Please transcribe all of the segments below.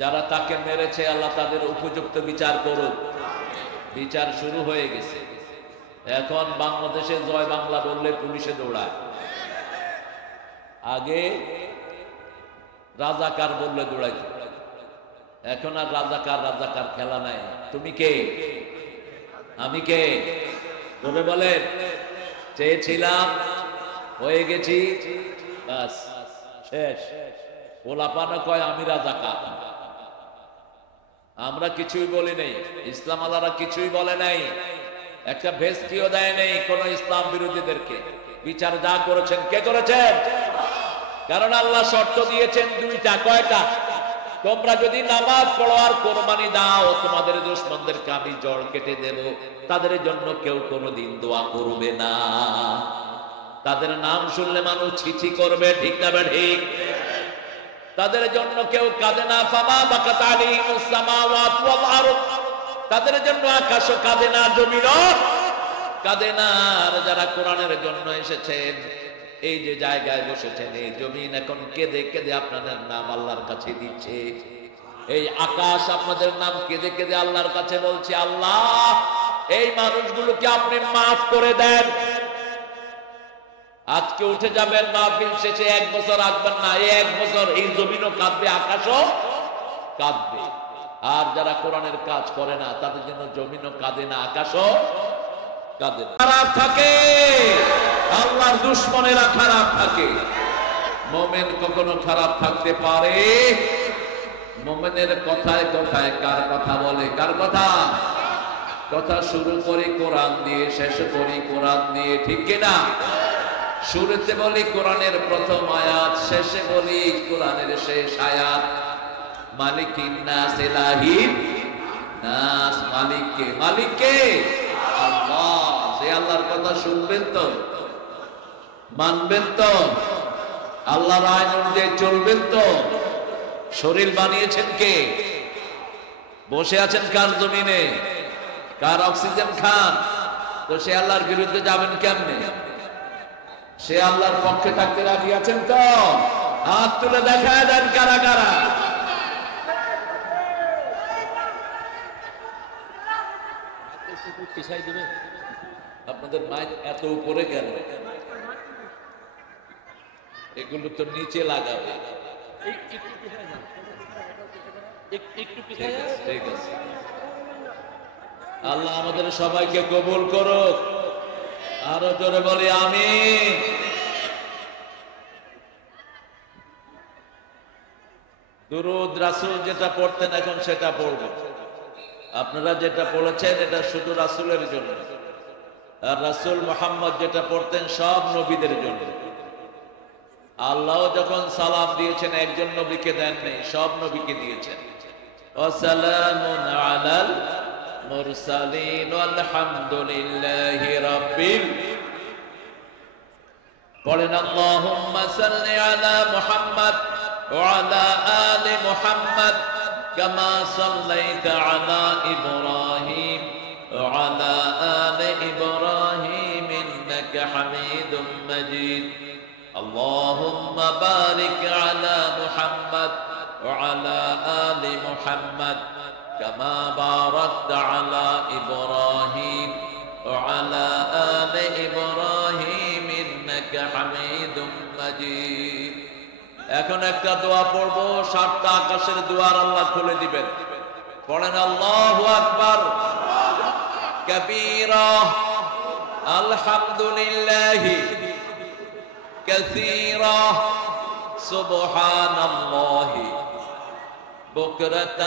যারা তাকে মেরেছে আল্লাহ তাদের উপযুক্ত বিচার করুক। বিচার শুরু হয়ে গেছে। এখন বাংলাদেশে জয় বাংলা বললে পুলিশে দৌড়ায়, আগে রাজাকার বললে দৌড়াইত। এখন আর রাজাকার রাজাকার খেলা নাই। তুমি কে, আমি কে, বলে বলে চেয়েছিলাম, হয়ে গেছি, বাস শেষ। ওলাপানা কয় আমি রাজাকার। আমরা কিছুই বলি নাই, ইসলাম আলারা কিছুই বলে নাই, একটা ভেস্টিও দেয় নেই কোন ইসলাম বিরোধীদেরকে। বিচার যা করেছেন কে করেছেন? কারণ আল্লাহ শর্ত দিয়েছেন দুইটা। কয়টা? তোমরা যদি নামাজ পড়ো আর কোরবানি দাও, তোমাদের দুশমনদেরকে আমি জড় কেটে দেব। তাদের জন্য কেউ কোনোদিন দোয়া করবে না। তাদের নাম শুনলে মানুষ ছিছি করবে, ঠিক না ঠিক? তাদের জন্য কেউ কাঁদে না। ফামা বাকাত আলাইহিমুস সামাওয়াত ওয়াল আরদ, তাদের জন্য আকাশও কাঁদে না, জমিনও কাঁদে না। আর যারা কোরআনের জন্য এসেছেন, এই যে জায়গায় বসেছেন, এই জমিন এখন কেঁদে কেঁদে আপনাদের নাম আল্লাহর কাছে দিচ্ছে। এই আকাশ আপনাদের নাম কেঁদে কেঁদে আল্লাহর কাছে বলছে, আল্লাহ এই মানুষগুলোকে আপনি মাফ করে দেন। আজকে উঠে যাবেন, মাহফিল শেষে 1 বছর রাখবেন না, এই 1 বছর এই জমিনও কাঁদবে, আকাশও কাঁদবে। আর যারা কোরআনের কাজ করে না, তাদের জন্য জমিনও কাঁদে না, আকাশও কাঁদে না। খারাপ থাকে, আল্লাহর দুশমনেরা খারাপ থাকে। মুমিন কখনো খারাপ থাকতে পারে? মুমিনের কথায় কথায় কার কথা বলে? কার কথা? কথা শুরু করি কোরআন দিয়ে, শেষ করি কোরআন দিয়ে, ঠিক কিনা? শুরুতে বলি কোরআনের প্রথম আয়াত, শেষে বলি কোরআনের শেষ আয়াত। মালিকিন নাস, ইলাহিন নাস। মালিককে, মালিককে আল্লাহ। সেই আল্লাহর কথা শুনবেন তো, মানবেন তো, আল্লাহর আইন অনুযায়ী চলবেন তো। শরীর বানিয়েছেন কে? বসে আছেন কার জমিনে? কার অক্সিজেন খান? তো সে আল্লাহর বিরুদ্ধে যাবেন কেমনে? সে আল্লাহর পক্ষে থাকতে রাজি আছেন তো? হাত তুলে দেখা দেন কারা কারা। আপনাদের মাইক এত উপরে গেল, এগুলো তো নিচে লাগাবে। ঠিক আছে, আল্লাহ আমাদের সবাইকে কবুল করুক। আরো জোরে বলি আমিন। দুরূদ রাসূল যেটা পড়তেন এখন সেটা পড়ব। আপনারা যেটা পড়েছেন এটা শুধু রাসূলের জন্য, আর রাসূল মুহাম্মদ যেটা পড়তেন সব নবীদের জন্য। আল্লাহ যখন সালাম দিয়েছেন একজন নবীকে দেন নাই, সব নবীকে দিয়েছেন। ওয়াসালামুন আলাল মুরসালিন আলহামদুলিল্লাহি রাব্বিল। পড়েন আল্লাহুম্মা সাল্লি আলা মুহাম্মদ ওয়া আলা আলি মুহাম্মদ কামা সাল্লাইতা আলা ইব্রাহিম ওয়া আলা আলি ইব্রাহিম ইন্নাকা হামিদুম মাজিদ। اللهم بارك على محمد وعلى آل محمد كما باركت على إبراهيم وعلى آل إبراهيم إنك حميد مجيد। এখন একটা দোয়া পড়বো, 7টা আকাশের দুয়ার আল্লাহ খুলে দিবেন। পড়েন আল্লাহু আকবার কাবীরা আলহামদুলিল্লাহি كثيرا سبحان الله بكرة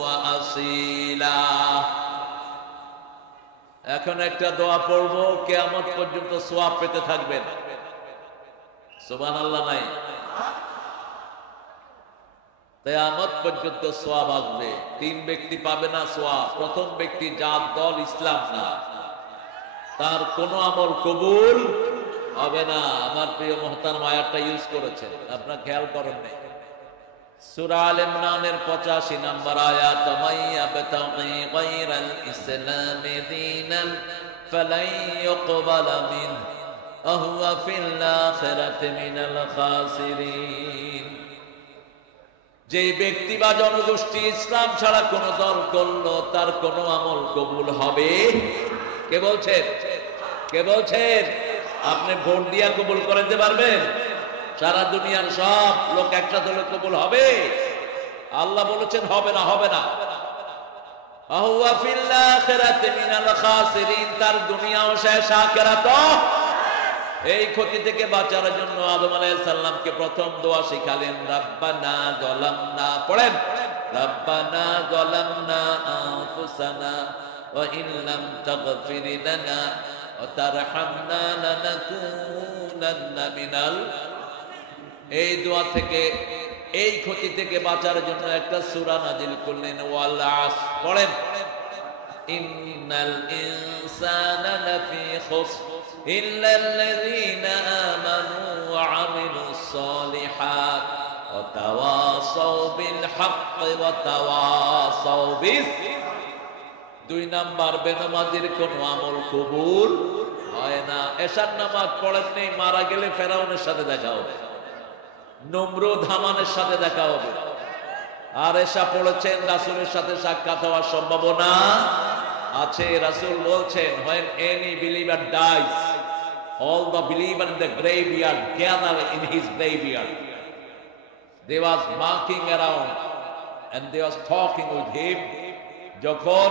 وأصيلا। এখন একটা দোয়া পড়বো, কিয়ামত পর্যন্ত সওয়াব পেতে থাকবেন। সুবহানাল্লাহ নাই? কিয়ামত পর্যন্ত সওয়াব আসবে। 3 ব্যক্তি পাবে না সওয়াব। প্রথম ব্যক্তি যার দল ইসলাম না, তার কোনো আমল কবুল হবে না। আমার প্রিয় মুহতারাম আয়াতটা ইউজ করেছেন, আপনারা খেয়াল করেন নাই? সূরা আল ইমরানের 85 নম্বর আয়াত, মাইয়াবতাগি গায়রাল ইসলামি দীনান ফালাই ইউকবালা মিনহু ওয়া হুয়া ফিল আখিরাতি মিনাল খাসিরিন। যে ব্যক্তি বা জনগোষ্ঠী ইসলাম ছাড়া কোন দল করলো তার কোন আমল কবুল হবে? কে বলছেন? কে বলছেন? আপনি ভোট দিয়া কবুল করে দিতে পারবেন? সারা দুনিয়ার সব লোক একটা দলে কবুল হবে? আল্লাহ বলেছেন হবে না, হবে না। আহুয়া ফিল আখিরাতি মিনাল খাসিরিন, তার দুনিয়াও শেষ, আখিরাতও। এই ক্ষতি থেকে বাঁচার জন্য আদম আলাইহিস সালামকে প্রথম দোয়া শিখালেন, রাব্বানা যালামনা, পড়েন, রাব্বানা যালামনা আনফুসানা ওয়া ইন লাম তাগফির লানা ওয়া তারহামনা লানাকুনান্না মিনাল। এই দোয়া থেকে, এই ক্ষতি থেকে বাঁচার জন্য একটা সূরা নাজিল করলেন, ওয়াল আসর, পড়েন, ইন্নাল ইনসানা লাফি খুসর ইল্লাল্লাযীনা আমানু ওয়া আমিলুস সালিহাত ওয়া তাওয়াসাউ বিল হাক্কি ওয়া তাওয়াসাউ বিস। দুই নাম্বার, বেনামাজির কোন আমল কবুল হয় না। এশার নামাজ পড়েন নেই, মারা গেলে ফেরাউনের সাথে দেখা হবে, নমরুদ হামানের সাথে দেখা হবে। আর এশা পড়েছেন, রাসূলের সাথে সাক্ষাৎ হওয়ার সম্ভাবনা আছে। রাসূল বলছেন, when any believer dies, all the believer in the graveyard gather in his graveyard. They was marking around and they was talking with him. যখন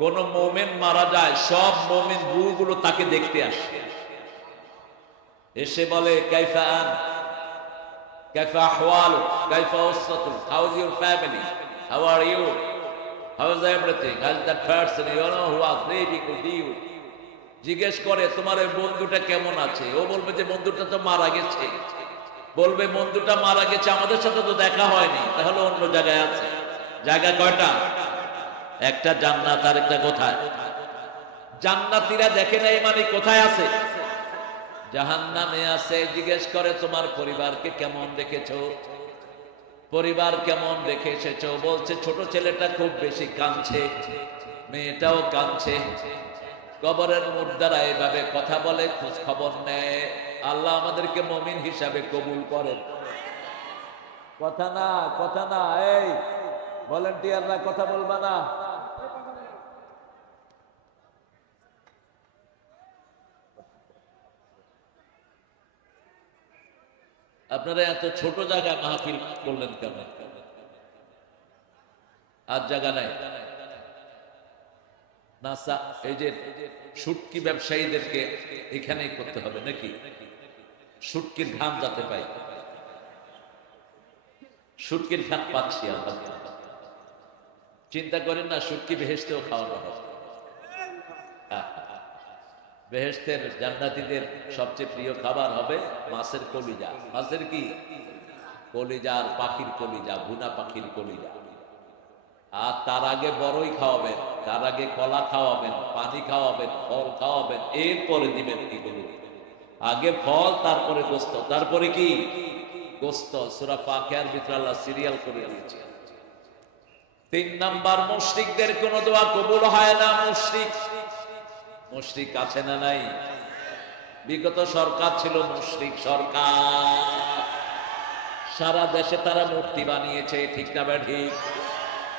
কোন মুমিন মারা যায়, সব মুমিন রূহগুলো তাকে দেখতে আসে, এসে বলে, কাইফা আন, কাইফা আহওয়ালু, কাইফা উসরাতু, how is your family, how are you, how is everything, how is that person you know who was living with you. জিজ্ঞেস করে, তোমার ওই বন্ধুটা কেমন আছে? ও বলবে যে বন্ধুটা তো মারা গেছে। বলবে, বন্ধুটা মারা গেছে, আমাদের সাথে তো দেখা হয়নি, তাহলে অন্য জায়গায় আছে। জায়গা কয়টা? একটা জান্নাত, আর একটা কোথায়? জান্নাতীরা দেখে নাই মানে কোথায় আছে? জাহান্নামে আছে। জিজ্ঞেস করে, তোমার পরিবারকে কেমন দেখেছো? পরিবার কেমন দেখে এসেছো? বলছে, ছোট ছেলেটা খুব বেশি কাঁদছে, মেয়েটাও কাঁদছে। কবরের মুর্দারা এভাবে কথা বলে, খোঁজ খবর নেয়। আল্লাহ আমাদেরকে মুমিন হিসাবে কবুল করেন। কথা না, কথা না, এই ভলান্টিয়াররা কথা বলবা না। আপনারা এত ছোট জায়গায় মাহফিল করলেন কেন? আর জায়গা নাই না? এই যে শুটকি ব্যবসায়ীদেরকে এখানেই করতে হবে নাকি? শুটকির ঘাম যাতে পাই, শুটকির ঘাম পাচ্ছি আমরা। চিন্তা করেন না, শুটকি বেহেশতেও খাওয়ানো হবে। বেহেশতের জান্নাতীদের সবচেয়ে প্রিয় খাবার হবে মাছের কলিজা। মাছের কি কলিজা? আর পাখির কলিজা, ভুনা পাখির কলিজা। আর তার আগে বড়ই খাওয়াবেন, তার আগে কলা খাওয়াবেন, পানি খাওয়াবেন, ফল খাওয়াবেন, এরপরে দিবেন কি করুন? আগে ফল, তারপরে গোস্ত, তারপরে কি? গোস্ত। সূরা ফাতিহার ভিতরে আল্লাহ সিরিয়াল করে দিয়েছে। 3 নাম্বার, মুশরিকদের কোন দোয়া কবুল হয় না। মুশরিক আছে না নাই? বিগত সরকার ছিল মুশরিক সরকার, সারা দেশে তারা মূর্তি বানিয়েছে, ঠিক না ঠিক?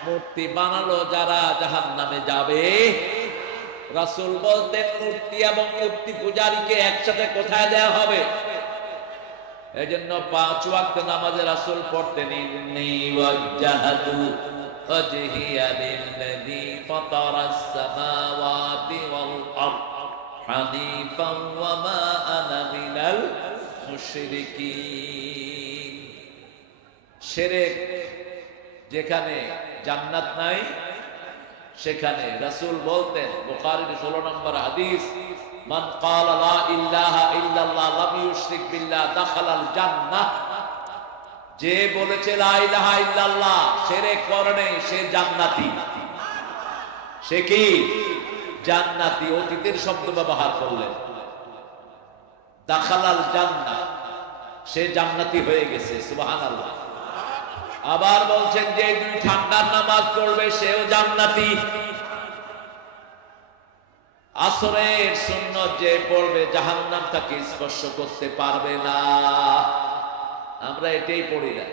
মূর্তি বানালো যারা জাহান্নামে যাবে। রাসূল বলতেন, মূর্তি এবং মূর্তি পূজারীকে একসাথে কোথায় দেয়া হবে? এজন্য 5 ওয়াক্ত নামাজে রাসূল পড়তেন, ইন্নী ওয়াজ্জাহতু ওয়াজহিয়া লিল্লাযী ফাতারাস সামাওয়াতি ওয়াল আরদ হানিফান ওয়া মা আনা মিনাল মুশরিকিন। শিরক যেখানে জান্নাত নাই, সেখানে রাসূল বলতেন, বুখারীর 16 নম্বর হাদিস, মান ক্বালা লা ইলাহা ইল্লাল্লাহ লাম ইউশরিক বিল্লাহ দাখালাল জান্নাহ। যে বলেছে লা ইলাহা ইল্লাল্লাহ, শিরক করে নাই, সে জান্নাতি। সে কি? জান্নাতি। অতীতের শব্দ ব্যবহার করলেন, দাখালাল জান্নাহ, সে জান্নাতি হয়ে গেছে। সুবহানাল্লাহ। আবার বলছেন, যে 2 ঠান্ডার নামাজ পড়বে সেও জান্নাতি। আসরের সুন্নত যে পড়বে জাহান্নাম তাকে স্পর্শ করতে পারবে না। আমরা এটাই পড়ি না।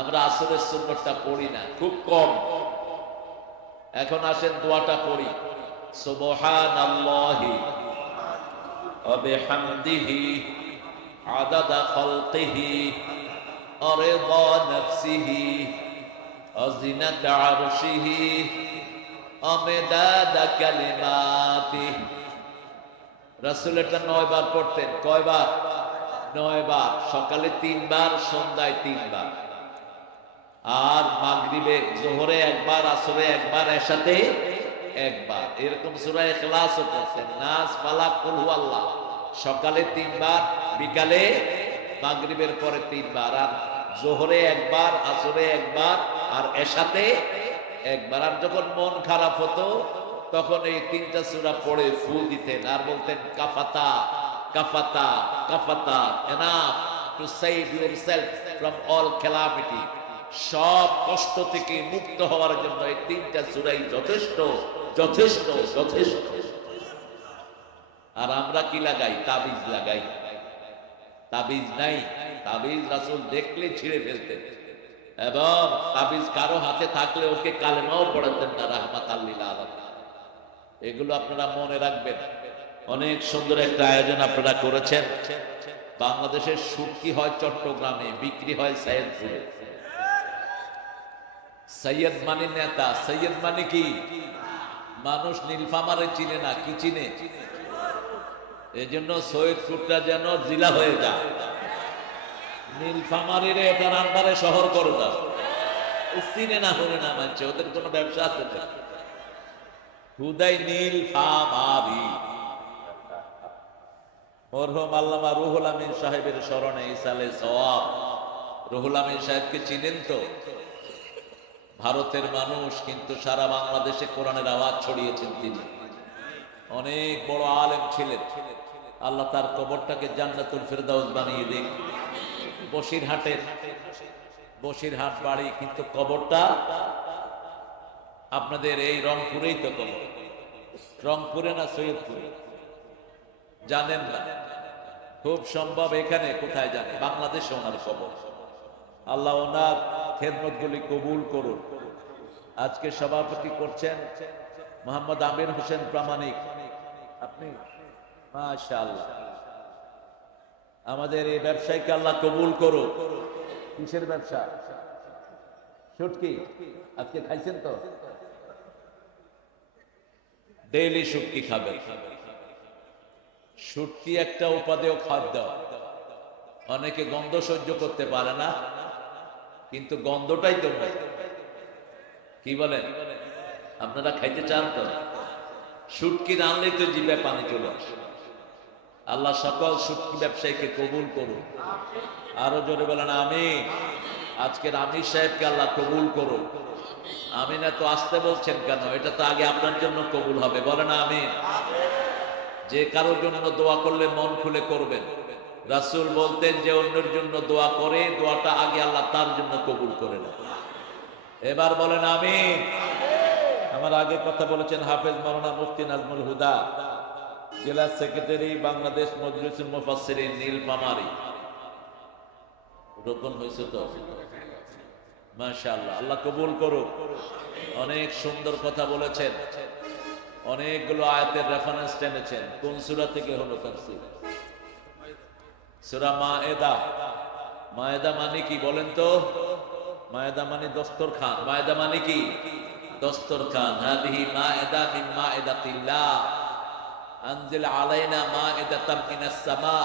আমরা আসরের সুন্নতটা পড়ি না, খুব কম। এখন আসেন দোয়াটা পড়ি। সুবহানাল্লাহি ওয়া বিহামদিহি আদাদা খালকিহি ওয়া রিদা নাফসিহি ওয়া জিনাতা আরশিহি ওয়া মিদাদা কালিমাতিহি। রাসূল এটা 9 বার পড়তেন। কয়বার? 9 বার। সকালে 3 বার, সন্ধ্যায় 3 বার, আর মাগরিবে, জোহরে একবার, আসরে একবার, এশাতে একবার। এরকম সূরা ইখলাসও পড়তেন, নাস, ফালাক, কুল হুয়াল্লাহ। সকালে 3 বার, বিকালে মাগরিবের পরে 3 বার, আর জোহরে একবার, আসরে একবার, আর এশাতে একবার। আর যখন মন খারাপ হতো তখন এই 3টা সূরা পড়ে ফু দিতেন আর বলতেন কাফাতা কাফাতা কাফাতা, enough to save yourself from all calamity. সব কষ্ট থেকে মুক্ত হওয়ার জন্য এই 3টা সূরাই যথেষ্ট যথেষ্ট যথেষ্ট। আর আমরা কি লাগাই? তাবিজ লাগাই। তাবিজ নাই। তাবিজ রাসূল দেখলে ছিঁড়ে ফেলতেন, এবং তাবিজ কারো হাতে থাকলে ওকে কালেমাও পড়াতেন না, রাহমাতাল লিল আলামিন। এগুলো আপনারা মনে রাখবেন। অনেক সুন্দর একটা আয়োজন আপনারা করেছেন। বাংলাদেশের শুটকি হয় চট্টগ্রামে, বিক্রি হয় সৈয়দপুরে। সৈয়দ মানে নেতা, সৈয়দ মানে কি? মানুষ নীলফামারে চিনে না, কি চিনে? এজন্য সৈয়দপুরটা যেন জেলা হয়ে যায়। নীলফামারীর এটার আন্ডারে শহর করে দাও। চিনে না, হলে না মানছে, ওদের কোনো ব্যবসা আছে না। হুদাই নীলফামারী। মরহুম আল্লামা রুহুল আমিন সাহেবের স্মরণে ইসালে সওয়াব। রুহুল আমিন সাহেবকে চিনেন তো? ভারতের মানুষ, কিন্তু সারা বাংলাদেশে কোরআনের আওয়াজ ছড়িয়েছেন তিনি। অনেক বড় আলেম ছিলেন। আল্লাহ তার কবরটাকে জান্নাতুল ফেরদাউস বানিয়ে দিন। বসিরহাট বাড়ি, কিন্তু কবরটা আপনাদের এই রংপুরেই তো কবর। রংপুরে না সৈয়দপুরে? জানেন না? খুব সম্ভব এখানে, কোথায় জানে, বাংলাদেশে ওনার কবর। আল্লাহ ওনার খেদমতগুলি কবুল করুন। আজকে সভাপতি করছেন মোহাম্মদ আমির হোসেন প্রামাণিক। আপনি মাশাআল্লাহ। আমাদের এই ব্যবসায়ীকে আল্লাহ কবুল করুন। কিসের ব্যবসা? শুটকি। আজকে খাইছেন তো? ডেইলি শুটকি খাবেন। শুটকি একটা উপাদেয় খাদ্য। অনেকে গন্ধ সহ্য করতে পারে না, কিন্তু গন্ধটাই তো মজা। কি বলেন? আপনারা খাইতে চান তো? শুটকি রানলেই তো জিভে পানি চলে আসে। আল্লাহ সকল শুটকি ব্যবসায়ীকে কবুল করুন। আরো জোরে বলেন আমিন। আজকের আমির সাহেবকে আল্লাহ কবুল করুন। আমিন। এত আসতে বলছেন কেন? এটা তো আগে আপনার জন্য কবুল হবে। বলেন আমিন। যে কারোর জন্য দোয়া করলে মন খুলে করবেন। রাসূল বলতেন যে অন্যের জন্য দোয়া করে, দোয়াটা আগে আল্লাহ তার জন্য কবুল করে নেন। এবার বলেন আমিন। আমার আগে কথা বলেছেন হাফেজ মাওলানা মুফতি নাজমুল হুদা, জেলা সেক্রেটারি, বাংলাদেশ মজলিসুল মুফাসসিরিন নীলফামারী। রোপণ হয়েছে তো? মাশাআল্লাহ। আল্লাহ কবুল করুক। অনেক সুন্দর কথা বলেছেন। অনেকগুলো আয়াতের রেফারেন্স টেনেছেন। কোন সূরা থেকে হলো তাফসীর? সূরা মায়েদা। মায়েদা মানে কি বলেন তো? মায়েদা মানে দস্তরখান। মায়েদা মানে কি? দস্তরখান। হাদিহি মায়েদা মিন মায়েদাতিল্লাহ, আনজিল আলাইনা মায়েদাতাম মিনাস সামা।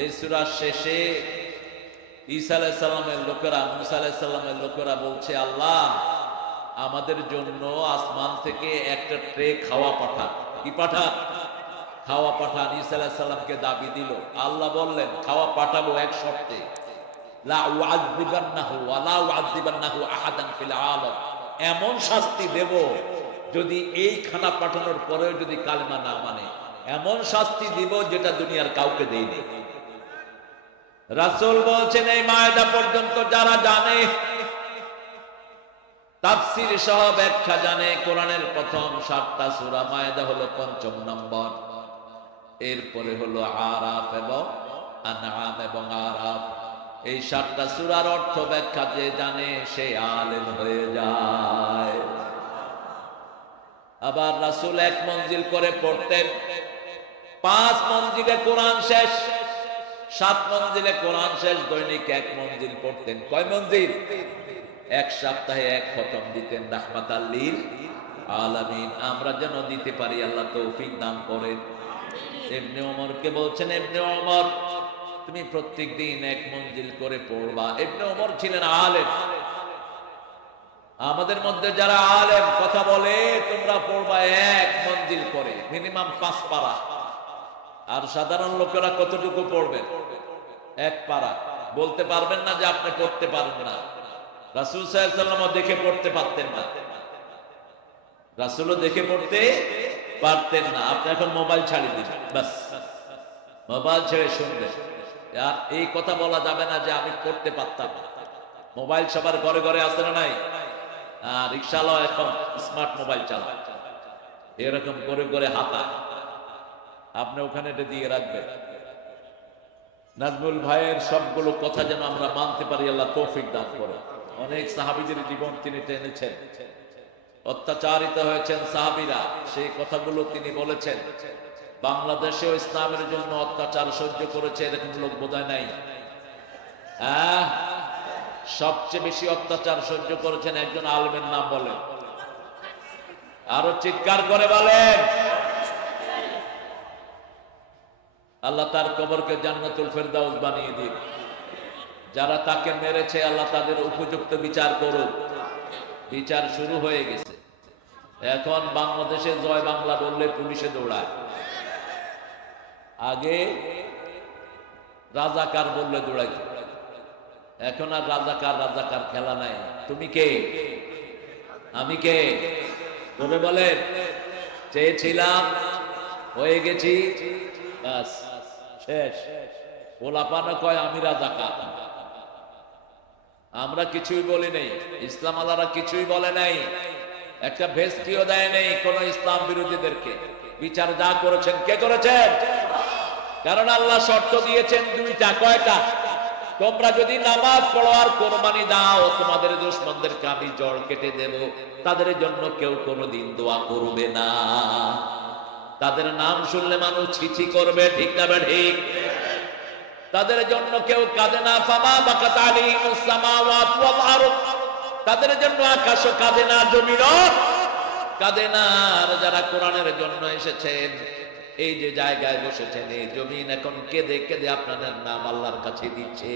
এই সূরার শেষে ঈসা আলাইহিস সালামের লোকেরা, মুসা আলাইহিস সালামের লোকেরা বলছে, আল্লাহ আমাদের জন্য আসমান থেকে একটা ট্রে খাওয়া পাঠান। কি পাঠান? খাওয়া পাঠান। ঈসা আলাইহিস সালামকে দাবি দিল। আল্লাহ বললেন খাওয়া পাঠাবো এক শর্তে, লা উআযযিবান্নাহু ওয়া লা উআযযিবান্নাহু আহাদান ফিল আলাম। এমন শাস্তি দেব, যদি এই খানা পাঠানোর পরেও যদি কালেমা না মানে, এমন শাস্তি দিব যেটা দুনিয়ার কাউকে দেয়নি। রাসূল বলছেন এই মায়েদা পর্যন্ত যারা জানে, তাফসীর সহ ব্যাখ্যা জানে, কোরআনের প্রথম 7টা সূরা, মায়েদা হলো 5ম নম্বর, এরপরে হলো আরাফ এবং আনআম এবং আরাফ, এই 7টা সূরার অর্থ ব্যাখ্যা যে জানে সে আলেম হয়ে যায়। আবার রাসূল 1 মঞ্জিল করে পড়তেন, 5 মঞ্জিলে কোরআন শেষ, 7 মঞ্জিলে কোরআন শেষ, দৈনিক 1 মঞ্জিল পড়তেন। কয় মঞ্জিল? 1 সপ্তাহে 1 খতম দিতেন রাহমাতাল লিল আলামিন। আমরা যেন দিতে পারি আল্লাহ তৌফিক দান করেন। ইবনে ওমরকে বলছেন, ইবনে ওমর তুমি প্রত্যেক দিন 1 মঞ্জিল করে পড়বা। ইবনে ওমর ছিলেন আলেম। আমাদের মধ্যে যারা আলেম কথা বলে তোমরা পড়বা 1 মঞ্জিল করে, মিনিমাম 5 পারা। আর সাধারণ লোকেরা কতটুকু পড়বেন? 1 পারা। বলতে পারবেন না যে আপনি পড়তে পারেন না। রাসূল সাল্লাল্লাহু আলাইহি ওয়াসাল্লাম দেখে পড়তে পারতেন না, রাসূলও দেখে পড়তে পারতেন না। আপনি এখন মোবাইল ছাড়িয়ে দিন, বাস মোবাইল ছেড়ে শুনবেন। আর এই কথা বলা যাবে না যে আমি পড়তে পারতাম না। মোবাইল সবার ঘরে ঘরে আছে না নাই? রিকশাওয়ালা এখন স্মার্ট মোবাইল চালায়, এরকম করে করে হাতায়। আপনি ওখানে এটা দিয়ে রাখবেন। নাজমুল ভাইয়ের সবগুলো কথা যেন আমরা মানতে পারি, আল্লাহ তৌফিক দান করে। অনেক সাহাবীদের জীবন তিনি টেনেছেন, অত্যাচারিত হয়েছেন সাহাবীরা, সেই কথাগুলো তিনি বলেছেন। বাংলাদেশেও ইসলামের জন্য অত্যাচার সহ্য করেছে এরকম লোক বোধহয় নাই। সবচেয়ে বেশি অত্যাচার সহ্য করেছেন একজন আলেমের নাম বলেন, আরো চিৎকার করে বলেন। আল্লাহ তার কবরকে জান্নাতুল ফেরদাউস বানিয়ে দিন। যারা তাকে মেরেছে আল্লাহ তাদের উপযুক্ত বিচার করুক। বিচার শুরু হয়ে গেছে। এখন বাংলাদেশে জয় বাংলা বললে পুলিশে দৌড়ায়, আগে রাজাকার বললে দৌড়াইত। এখন আর রাজাকার রাজাকার খেলা নাই। তুমি কে? আমি কে? তবে বলেন, চেয়েছিলাম, হয়ে গেছি, বাস শেষ। পোলাপানা কয় আমি রাজাকার। আমরা কিছুই বলি নাই, ইসলাম আলারা কিছুই বলে নাই, একটা ভেস্টিও দেয় নেই কোন ইসলাম বিরোধীদেরকে। বিচার যা করেছেন কে করেছেন? কারণ আল্লাহ শর্ত দিয়েছেন 2টা। কয়টা? তোমরা যদি নামাজ পড়ো আর কোরবানি দাও, তোমাদের দুশমনদেরকে আমি জড় কেটে দেব। তাদের জন্য কেউ কোনোদিন দোয়া করবে না। তাদের নাম শুনলে মানুষ ছিছি করবে, ঠিক না ঠিক? তাদের জন্য কেউ কাঁদে না। ফামা বাকাত আলাইহিমুস সামাওয়াত ওয়াল আরদ, তাদের জন্য আকাশও কাঁদে না, জমিনও কাঁদে না। আর যারা কোরআনের জন্য এসেছেন, এই যে জায়গায় বসেছেন, এই জমিন এখন কেঁদে কেঁদে আপনাদের নাম আল্লাহর কাছে দিচ্ছে।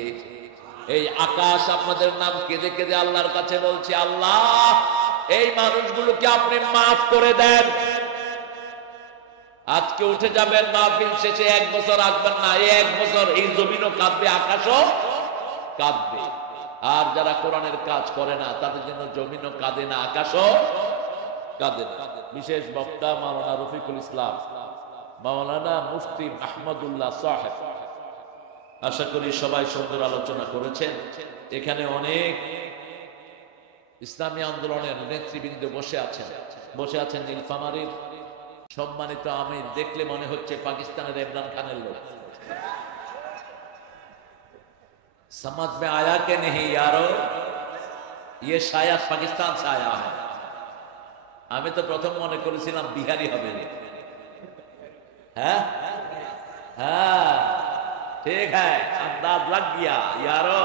এই আকাশ আপনাদের নাম কেঁদে কেঁদে আল্লাহর কাছে বলছে, আল্লাহ এই মানুষগুলোকে আপনি মাফ করে দেন। আজকে উঠে যাবেন মাহফিল শেষে, 1 বছর আসবেন না, 1 বছর এই জমিনও কাঁদবে, আকাশও কাঁদবে। আর যারা কোরআনের কাজ করে না তাদের জন্য জমিনও কাঁদে না, আকাশও কাঁদে না। বিশেষ বক্তা মাওলানা রফিকুল ইসলাম, মাওলানা মুফতি আহমদুল্লাহ সাহেব, আশা করি সবাই সুন্দর আলোচনা করেছেন। এখানে অনেক ইসলামী আন্দোলনের নেতৃবৃন্দ বসে আছেন। নীলফামারীর সম্মানিত আমির, দেখলে মনে হচ্ছে পাকিস্তানের ইমরান খানের লোক। समझ में आया कि नहीं यारो, ये शायद पाकिस्तान से आया है। আমি তো প্রথম মনে করেছিলাম বিহারি হবে। হ্যাঁ হ্যাঁ ঠিক হ্যাঁ, আন্দাজ লাগ গিয়া ইয়ারো।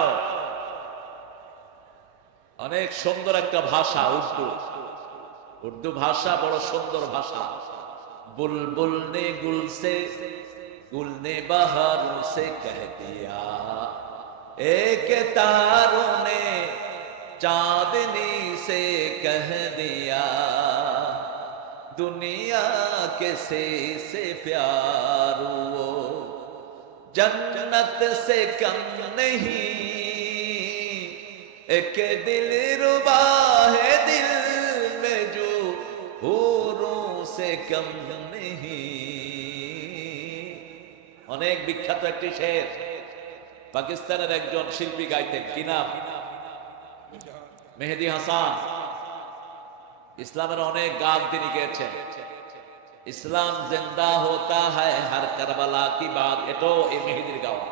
অনেক সুন্দর একটা ভাষা উর্দু ভাষা, বড় সুন্দর ভাষা। বুলবুল নে গুল ने बहार से कह दिया, एक तारों ने चांदनी से कह दिया, दुनिया के से प्यार वो जन्नत से कम नहीं, एक दिल रुबा है दिल में जो हूरों से कम नहीं। অনেক বিখ্যাত একটি শের পাকিস্তানের একজন শিল্পী গাইতেন, কি নাম? মেহেদি হাসান। ইসলামের অনেক গান তিনি গেয়েছেন। ইসলাম জিন্দা হোতা হ্যায় হর কারবালা কি বাত, এটাও এই মেহেদির গাওয়া।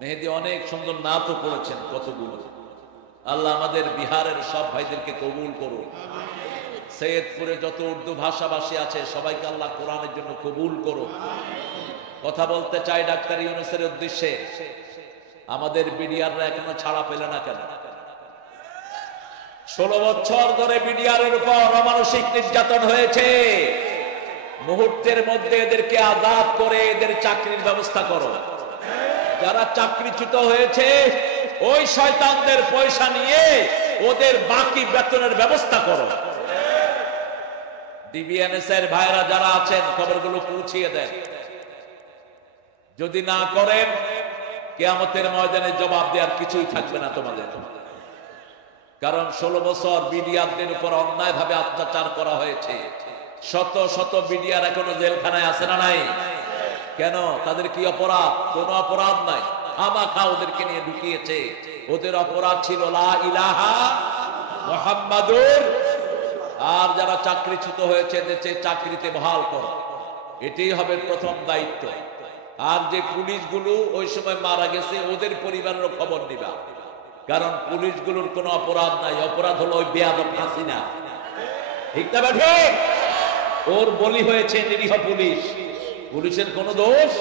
মেহেদি অনেক সুন্দর নাচও করেছেন কতগুলো। আল্লাহ আমাদের বিহারের সব ভাইদেরকে কবুল করুন। সৈয়দপুরে যত উর্দু ভাষাভাষী আছে সবাইকে আল্লাহ কোরআনের জন্য কবুল করুন। কথা বলতে চাই ডাক্তার ইউনূসের উদ্দেশ্যে, আমাদের বিডিআররা এখনো ছাড়া পেলে না কেন? 16 বছর ধরে বিডিআরের উপর অমানসিক নির্যাতন হয়েছে। মুহূর্তের মধ্যে এদেরকে আজাদ করে এদের চাকরির ব্যবস্থা করো। যারা চাকরিচ্যুত হয়েছে ওই শয়তানদের পয়সা নিয়ে ওদের বাকি বেতনের ব্যবস্থা করো। ডিবিএনএস এর ভাইরা যারা আছেন খবরগুলো পৌঁছিয়ে দেন। যদি না করেন কিয়ামতের ময়দানে জবাব দেওয়ার কিছুই থাকবে না তোমাদের। কারণ 16 বছর বিডিআরদের উপর অন্যায় ভাবে অত্যাচার করা হয়েছে। শত শত বিডিআর এখনো জেলখানায় আছে না নাই? কেন? তাদের কি অপরাধ? কোনো অপরাধ নাই, খামাখা ওদেরকে নিয়ে ঢুকিয়েছে। ওদের অপরাধ ছিল লা ইলাহা মুহাম্মাদুর। আর যারা চাকরিচ্যুত হয়েছে দেশে চাকরিতে বহাল করো, এটাই হবে প্রথম দায়িত্ব। আর যে পুলিশগুলো ওই সময় মারা গেছে ওদের পরিবারেরও খবর নিবা, কারণ পুলিশগুলোর কোনো অপরাধ নাই। অপরাধ হলো ওই বেয়াদব হাসিনা। ঠিক না বেঠে? ওর বলি হয়েছে নিরীহ পুলিশ, পুলিশের কোনো দোষ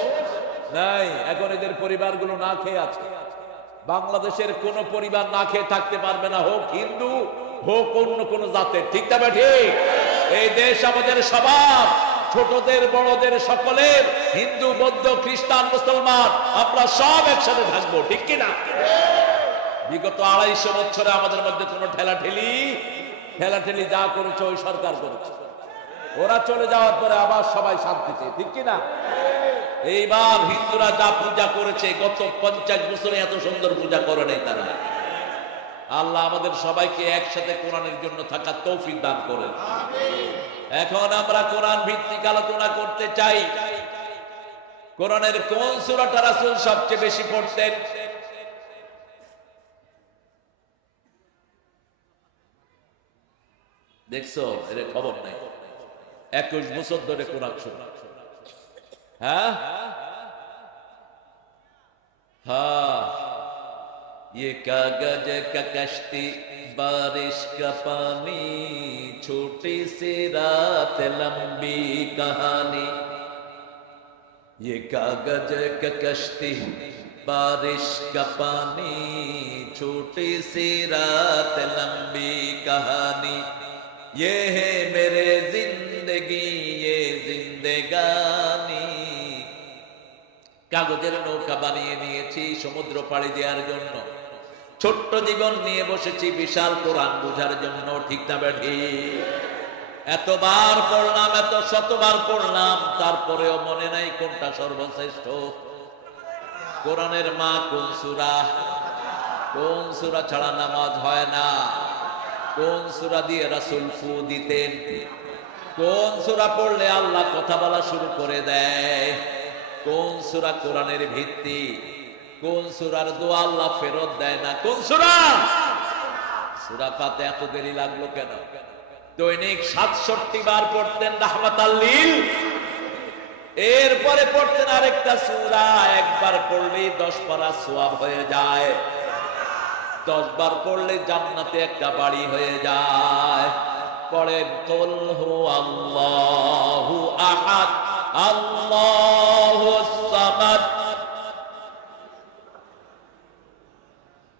নাই। এখন এদের পরিবারগুলো না খেয়ে আছে। বাংলাদেশের কোন পরিবার না খেয়ে থাকতে পারবে না, হোক হিন্দু হোক অন্য কোন জাতের। ঠিক না বেঠে? এই দেশ আমাদের স্বভাব, ছোটদের বড়দের সকলের, হিন্দু বৌদ্ধ খ্রিস্টান মুসলমান আমরা সব একসাথে থাকবো। ঠিক কিনা? বিগত 250 বছরে আমাদের মধ্যে কোন ঠেলাঠেলি যা করেছে ওই সরকার করেছে। ওরা চলে যাওয়ার পরে আবার সবাই শান্তিতে। ঠিক কিনা? এইবার হিন্দুরা যা পূজা করেছে গত 50 বছরে এত সুন্দর পূজা করে নাই তারা। আল্লাহ আমাদের সবাইকে একসাথে কোরআনের জন্য থাকার তৌফিক দান করেন। এখন আমরা কোরআন ভিত্তিক আলোচনা করতে চাই। কোরআনের কোন সূরাটা রাসূল সবচেয়ে বেশি পড়তেন? দেখছো? এর খবর নাই। 21 বছর ধরে কোরআন শোনা। হ্যাঁ হ্যাঁ, ये कागज का कश्ती बारिश का पानी छोटी सी रात लंबी कहानी। ये कागज का कश्ती बारिश का पानी छोटी सी रात लंबी कहानी। ये है मेरे जिंदगी ये जिंदगानी। কাগজের নৌকা বানিয়ে নিয়েছি সমুদ্র পাড়ি দেওয়ার জন্য, ছোট্ট জীবন নিয়ে বসেছি বিশাল কোরআন বোঝার জন্য। ঠিক না বেঠি? এতবার পড়লাম, এত শতবার পড়লাম, তারপরেও মনে নাই কোনটা সর্বশ্রেষ্ঠ। কোরআনের মা কোন সূরা? কোন সূরা ছাড়া নামাজ হয় না? কোন সূরা দিয়ে রাসূল ফু দিতেন? কোন সূরা পড়লে আল্লাহ কথা বলা শুরু করে দেয়? কোন সূরা কোরআনের ভিত্তি? কোন সূরার দোয়া আল্লাহ ফেরত দেয় না? কোন সূরা? সূরা ফাতিহা। এত দেরি লাগলো কেন? দৈনিক 67 বার পড়তেন রাহমাতাল লিল। এরপরে পড়তেন আরেকটা সূরা, একবার পড়লেই 10 পারা সওয়াব হয়ে যায়। 10 বার পড়লে জান্নাতে একটা বাড়ি হয়ে যায়। পড়েন কুল হু আল্লাহু আহাদ আল্লাহুস সামাদ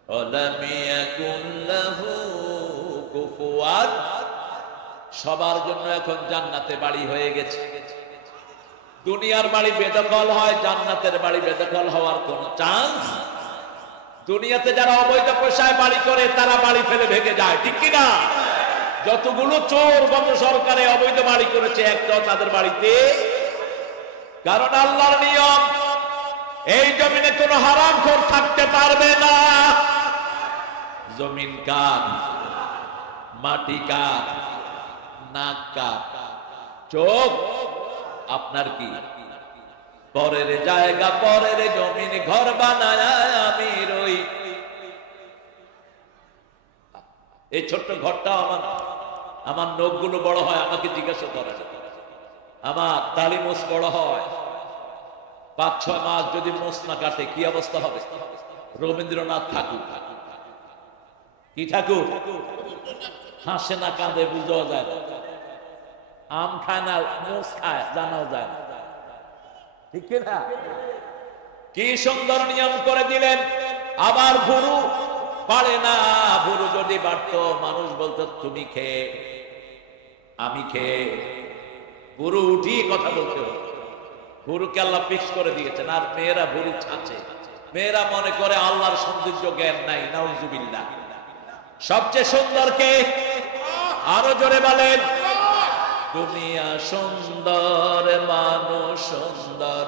ওয়া লাম ইয়াকুন লাহু কুফুয়ান। সবার জন্য এখন জান্নাতে বাড়ি হয়ে গেছে। দুনিয়ার বাড়ি বেদখল হয়, জান্নাতের বাড়ি বেদখল হওয়ার কোন চান্স? দুনিয়াতে যারা অবৈধ পয়সায় বাড়ি করে তারা বাড়ি ফেলে ভেঙে যায়। ঠিক কিনা? যতগুলো চোর গত সরকারে অবৈধ বাড়ি করেছে একটাও তাদের বাড়িতে, কারণ আল্লাহর নিয়ম এই জমিনে কোনো হারামখোর থাকতে পারবে না। জমিন কার? মাটি কার? নাক কার? চোখ আপনার কি? পরের জায়গা পরের জমিন ঘর বানায় আমি রই। এই ছোট্ট ঘরটা আমার নখগুলো বড় হয়, আমাকে জিজ্ঞাসা করে। আমার তালিমোস বড় হয়, 5-6 মাস যদি মোষ না কাটে কি অবস্থা হবে? রবীন্দ্রনাথ ঠাকুর, কি ঠাকুর? হাসে না কাঁদে বুঝাও যায় না, আম খায় না মোষ খায় জানাও যায় না, ঠিক না? কি সুন্দর নিয়ম করে দিলেন। আবার ভুরু বাড়ে না, ভুরু যদি বাড়তো মানুষ বলতো তুমি খেয়ে আমি খেয়ে, ভুরু উঠিয়ে কথা বলতে হতো। ভুরুকে আল্লাহ ফিক্স করে দিয়েছেন। আর মেয়েরা ভুরু ছাঁচে, মেয়েরা মনে করে আল্লাহর সৌন্দর্য জ্ঞান নাই, নাউজুবিল্লাহ। সবচেয়ে সুন্দর কে? আরো জোরে বলেন। দুনিয়া সুন্দর, মানুষ সুন্দর,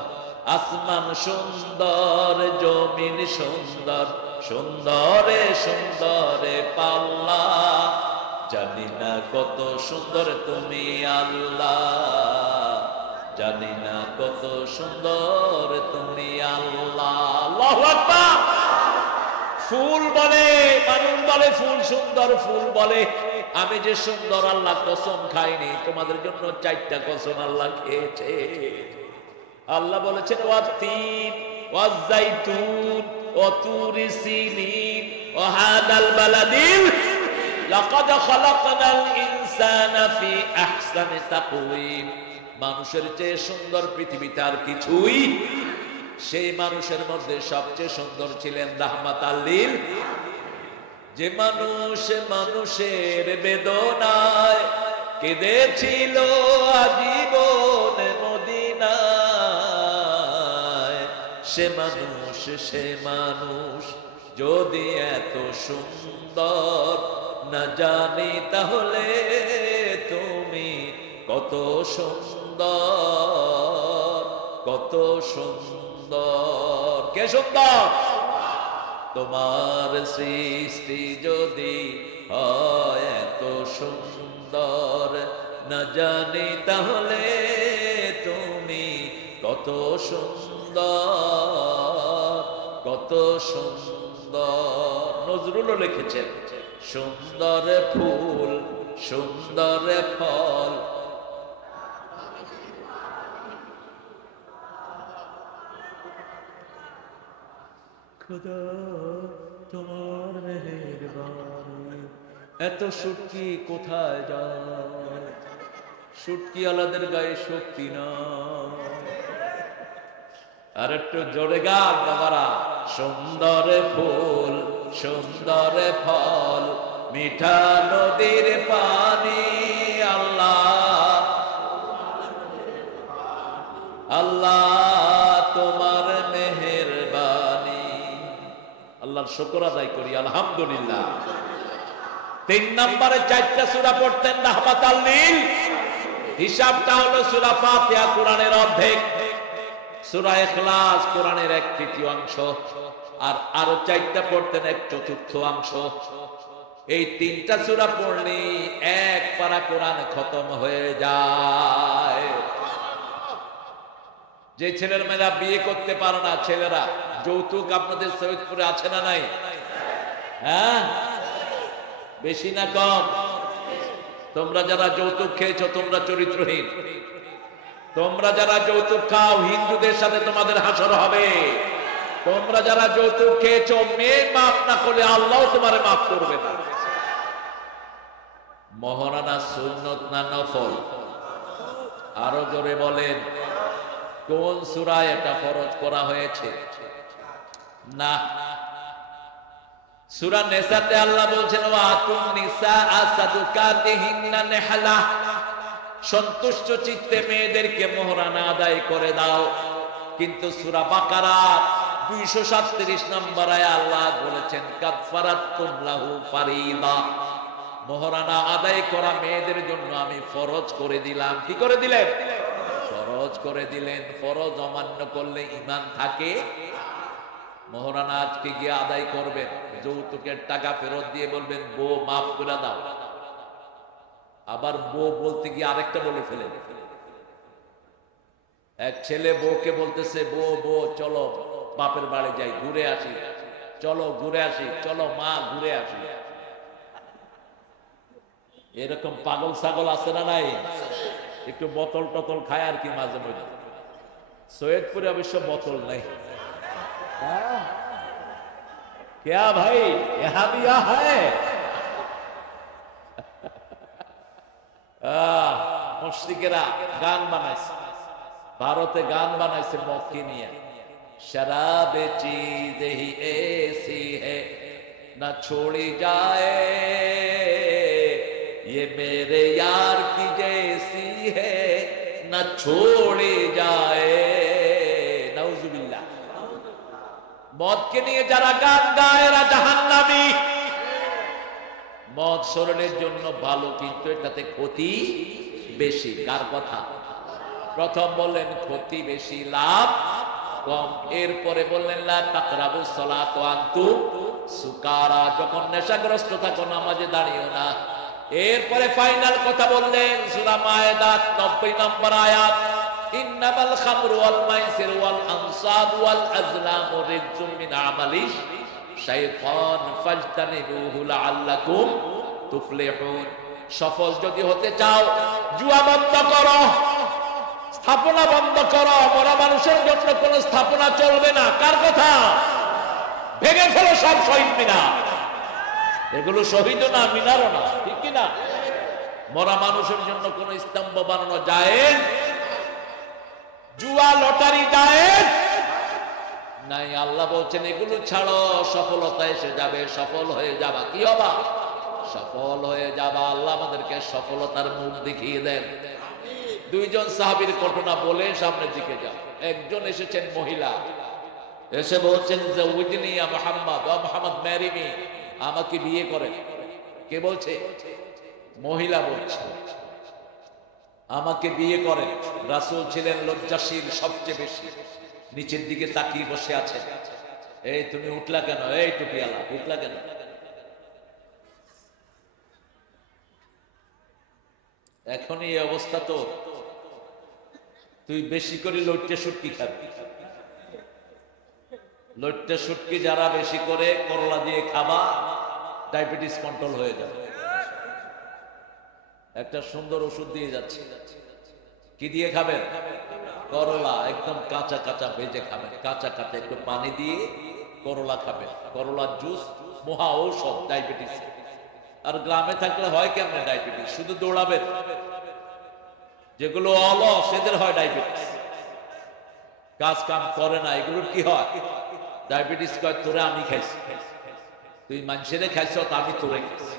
আসমান সুন্দর, জমিন সুন্দর, সুন্দরে সুন্দরে পাল্লা, জানি না কত সুন্দর তুমি আল্লাহ, জানি না কত সুন্দর তুমি আল্লাহ। আল্লাহু আকবার। ফুল বলে, মানুষ বলে ফুল সুন্দর, ফুল বলে আমি যে সুন্দর, আল্লাহ কসম খাইনি, তোমাদের জন্য 4টা কসম আল্লাহ খেয়েছে। আল্লাহ বলেছেন ওয়াতিন ওয়াজাইতুন ওয়া তুরি সিনিন ওয়া হাদাল বালাদিল লাকাদ খালাকনাল ইনসানা ফি আহসানি তাকওয়িম। মানুষের চেয়ে সুন্দর পৃথিবীতে আর কিছুই। সেই মানুষের মধ্যে সবচেয়ে সুন্দর ছিলেন রাহমাতাল লিল। যে মানুষ মানুষের বেদনায় কেঁদেছিল আজীবন মদিনায়, সে মানুষ যদি এত সুন্দর না জানি তাহলে তুমি কত সুন্দর, কত সুন্দর। কে সুন্দর? তোমার সৃষ্টি যদি হয় এত সুন্দর না জানি তাহলে তুমি কত সুন্দর, কত সুন্দর। নজরুলও লিখেছেন সুন্দর ফুল সুন্দর ফল, খোদা তোমার মেহেরবানি। এত শুটকি কোথায় যায়? শুটকি আলাদের গায়ে শক্তি না। আর একটু জোরে গান বাবারা। সুন্দর ফুল সুন্দর ফল, মিঠা নদীর পানি, আল্লাহ আল্লাহ তোমার মেহেরবানি। আল্লাহর শুকর আদায় করি আলহামদুলিল্লাহ। 3 নম্বরে 4টা সূরা পড়তেন রাহমাতাল লিল। হিসাবটা হলো সূরা ফাতিহা কোরআনের অর্ধেক, সূরা ইখলাস কোরআনের 1/3 আর আরো 4টা পড়তেন 1/4। এই 3টা সূরা পড়লে 1 পারা কোরআন খতম হয়ে যায়। যে ছেলের মেয়েরা বিয়ে করতে পারে না, ছেলেরা, যৌতুক আপনাদের সৈয়দপুরে আছে না নাই? হ্যাঁ, বেশি না কম? তোমরা যারা যৌতুক খেয়েছো তোমরা চরিত্রহীন। তোমরা যারা যৌতুক খাও হিন্দুদের সাথে তোমাদের হাসর হবে। তোমরা যারা যৌতুক খেয়েছো, মেয়ে মাফ না করলে আল্লাহ তোমারে মাফ করবে না। মহারানা সুন্নত না নফল? আরো জোরে বলেন। কোন সূরায় এটা ফরজ করা হয়েছে? না, সূরা নিসাতে আল্লাহ বলছেন ওয়াতুন নিসা সাদুকাতিহিন্না নিহলা, সন্তুষ্ট চিত্তে মেয়েদেরকে মোহরানা আদায় করে দাও। কিন্তু সূরা বাকারা 237 নম্বর আয়াতে আল্লাহ বলেছেন কাদ ফারাতুম লাহু ফারিদা, মোহরানা আদায় করা মেয়েদের জন্য আমি ফরজ করে দিলাম। কি করে দিলেন? ফরজ করে দিলেন। ফরজ অমান্য করলে ঈমান থাকে? মোহরানা আজকে গিয়ে আদায় করবেন, যৌতুকের টাকা ফেরত দিয়ে বলবেন বউ মাফ করে দাও। আবার বউ বলতে গিয়ে আরেকটা বলে ফেলেন। এক ছেলে বউকে বলতেছে বউ বউ চলো বাপের বাড়ি যাই, ঘুরে আসি, চলো ঘুরে আসি, চলো মা ঘুরে আসি। এরকম পাগল ছাগল আছে না নাই? একটু বোতল টতল খায় আর কি মাঝে মধ্যে। সৈয়দপুরে অবশ্য বোতল নাই। क्या भाई यहाँ भी है? মুশরিকেরা গান বানাইছে, ভারতে গান বানাইছে মদকে নিয়ে। শরাবে চীজ হি ऐसी है ना छोड़ी जाए, ये मेरे यार की जैसी है ना छोड़ी जाए। नाउजुबिल्लाह। মদকে নিয়ে যারা গান গায় এরা জাহান্নামী। মদ শরীরের জন্য ভালো, কিন্তু এটাতে ক্ষতি বেশি। কার কথা? প্রথম বললেন ক্ষতি বেশি, লাভ কম। এরপরে বললেন লা তাকরাবুস সালাত ওয়া আনতুম সুকারা, যখন নেশাগ্রস্ত থাকো নামাজে দাঁড়িও না। এরপরে ফাইনাল কথা বললেন সূরা মায়েদা 90 নম্বর আয়াত, ইন্নামাল খামরু ওয়াল মাইসির ওয়াল আনসাব ওয়াল আজলামু রিজসুম মিন আমালিশ শাইতান ফাজতানিবুহু লাআল্লাকুম তুফলিহুন। সফল যদি হতে চাও জুয়া বন্ধ করো, স্থাপনা বন্ধ করো। মরা মানুষের জন্য কোন স্থাপনা চলবে না। কার কথা? ভেঙে ফেলো সব শহীদ মিনার। এগুলো শহীদও না, মিনারও না, ঠিক কিনা? মরা মানুষের জন্য কোন স্তম্ভ বানানো জায়েজ, জুয়া লটারি জায়েজ নাই। আল্লাহ বলছেন এগুলো ছাড়ো, সফলতা এসে যাবে, সফল হয়ে যাবা। কি হবা? সফল হয়ে যাবা। আল্লাহ আমাদেরকে সফলতার মুখ দেখিয়ে দেন। দুইজন সাহাবীর ঘটনা বলে সামনের দিকে যাও। একজন এসেছেন মহিলা, এসে বলছেন যে উজনি ইয়া মুহাম্মদ, ও মুহাম্মদ ম্যারি মি, আমাকে বিয়ে করেন। কে বলছে? মহিলা বলছে আমাকে বিয়ে করেন। রাসূল ছিলেন লজ্জাশীল সবচেয়ে বেশি, নিচের দিকে তাকিয়ে বসে আছেন। এই তুমি উঠলা কেন? এই টুপিওয়ালা উঠলা কেন? এখন এই অবস্থা তো, তুই বেশি করে লইট্টে শুটকি খাবি। লইট্টে শুটকি যারা বেশি করে করলা দিয়ে খাবা, ডায়াবেটিস কন্ট্রোল হয়ে যাবে। একটা সুন্দর ওষুধ দিয়ে যাচ্ছে। কি দিয়ে খাবেন? করলা একদম কাঁচা কাঁচা ভেজে খাবেন। কাঁচা কাঁচা একটু পানি দিয়ে করলা খাবেন। করলার জুস মহা ঔষধ ডায়াবেটিস। আর গ্রামে থাকলে হয় কেমনে ডায়াবেটিস? শুধু দৌড়াবেন। যেগুলো অলস এদের হয় ডায়াবেটিস, কাজ কাম করে না, এগুলোর কি হয়? ডায়াবেটিস। কয় তোরে আমি খাইছি, তুই মানুষেরে খাইছ, আমি তোরে খাইছি।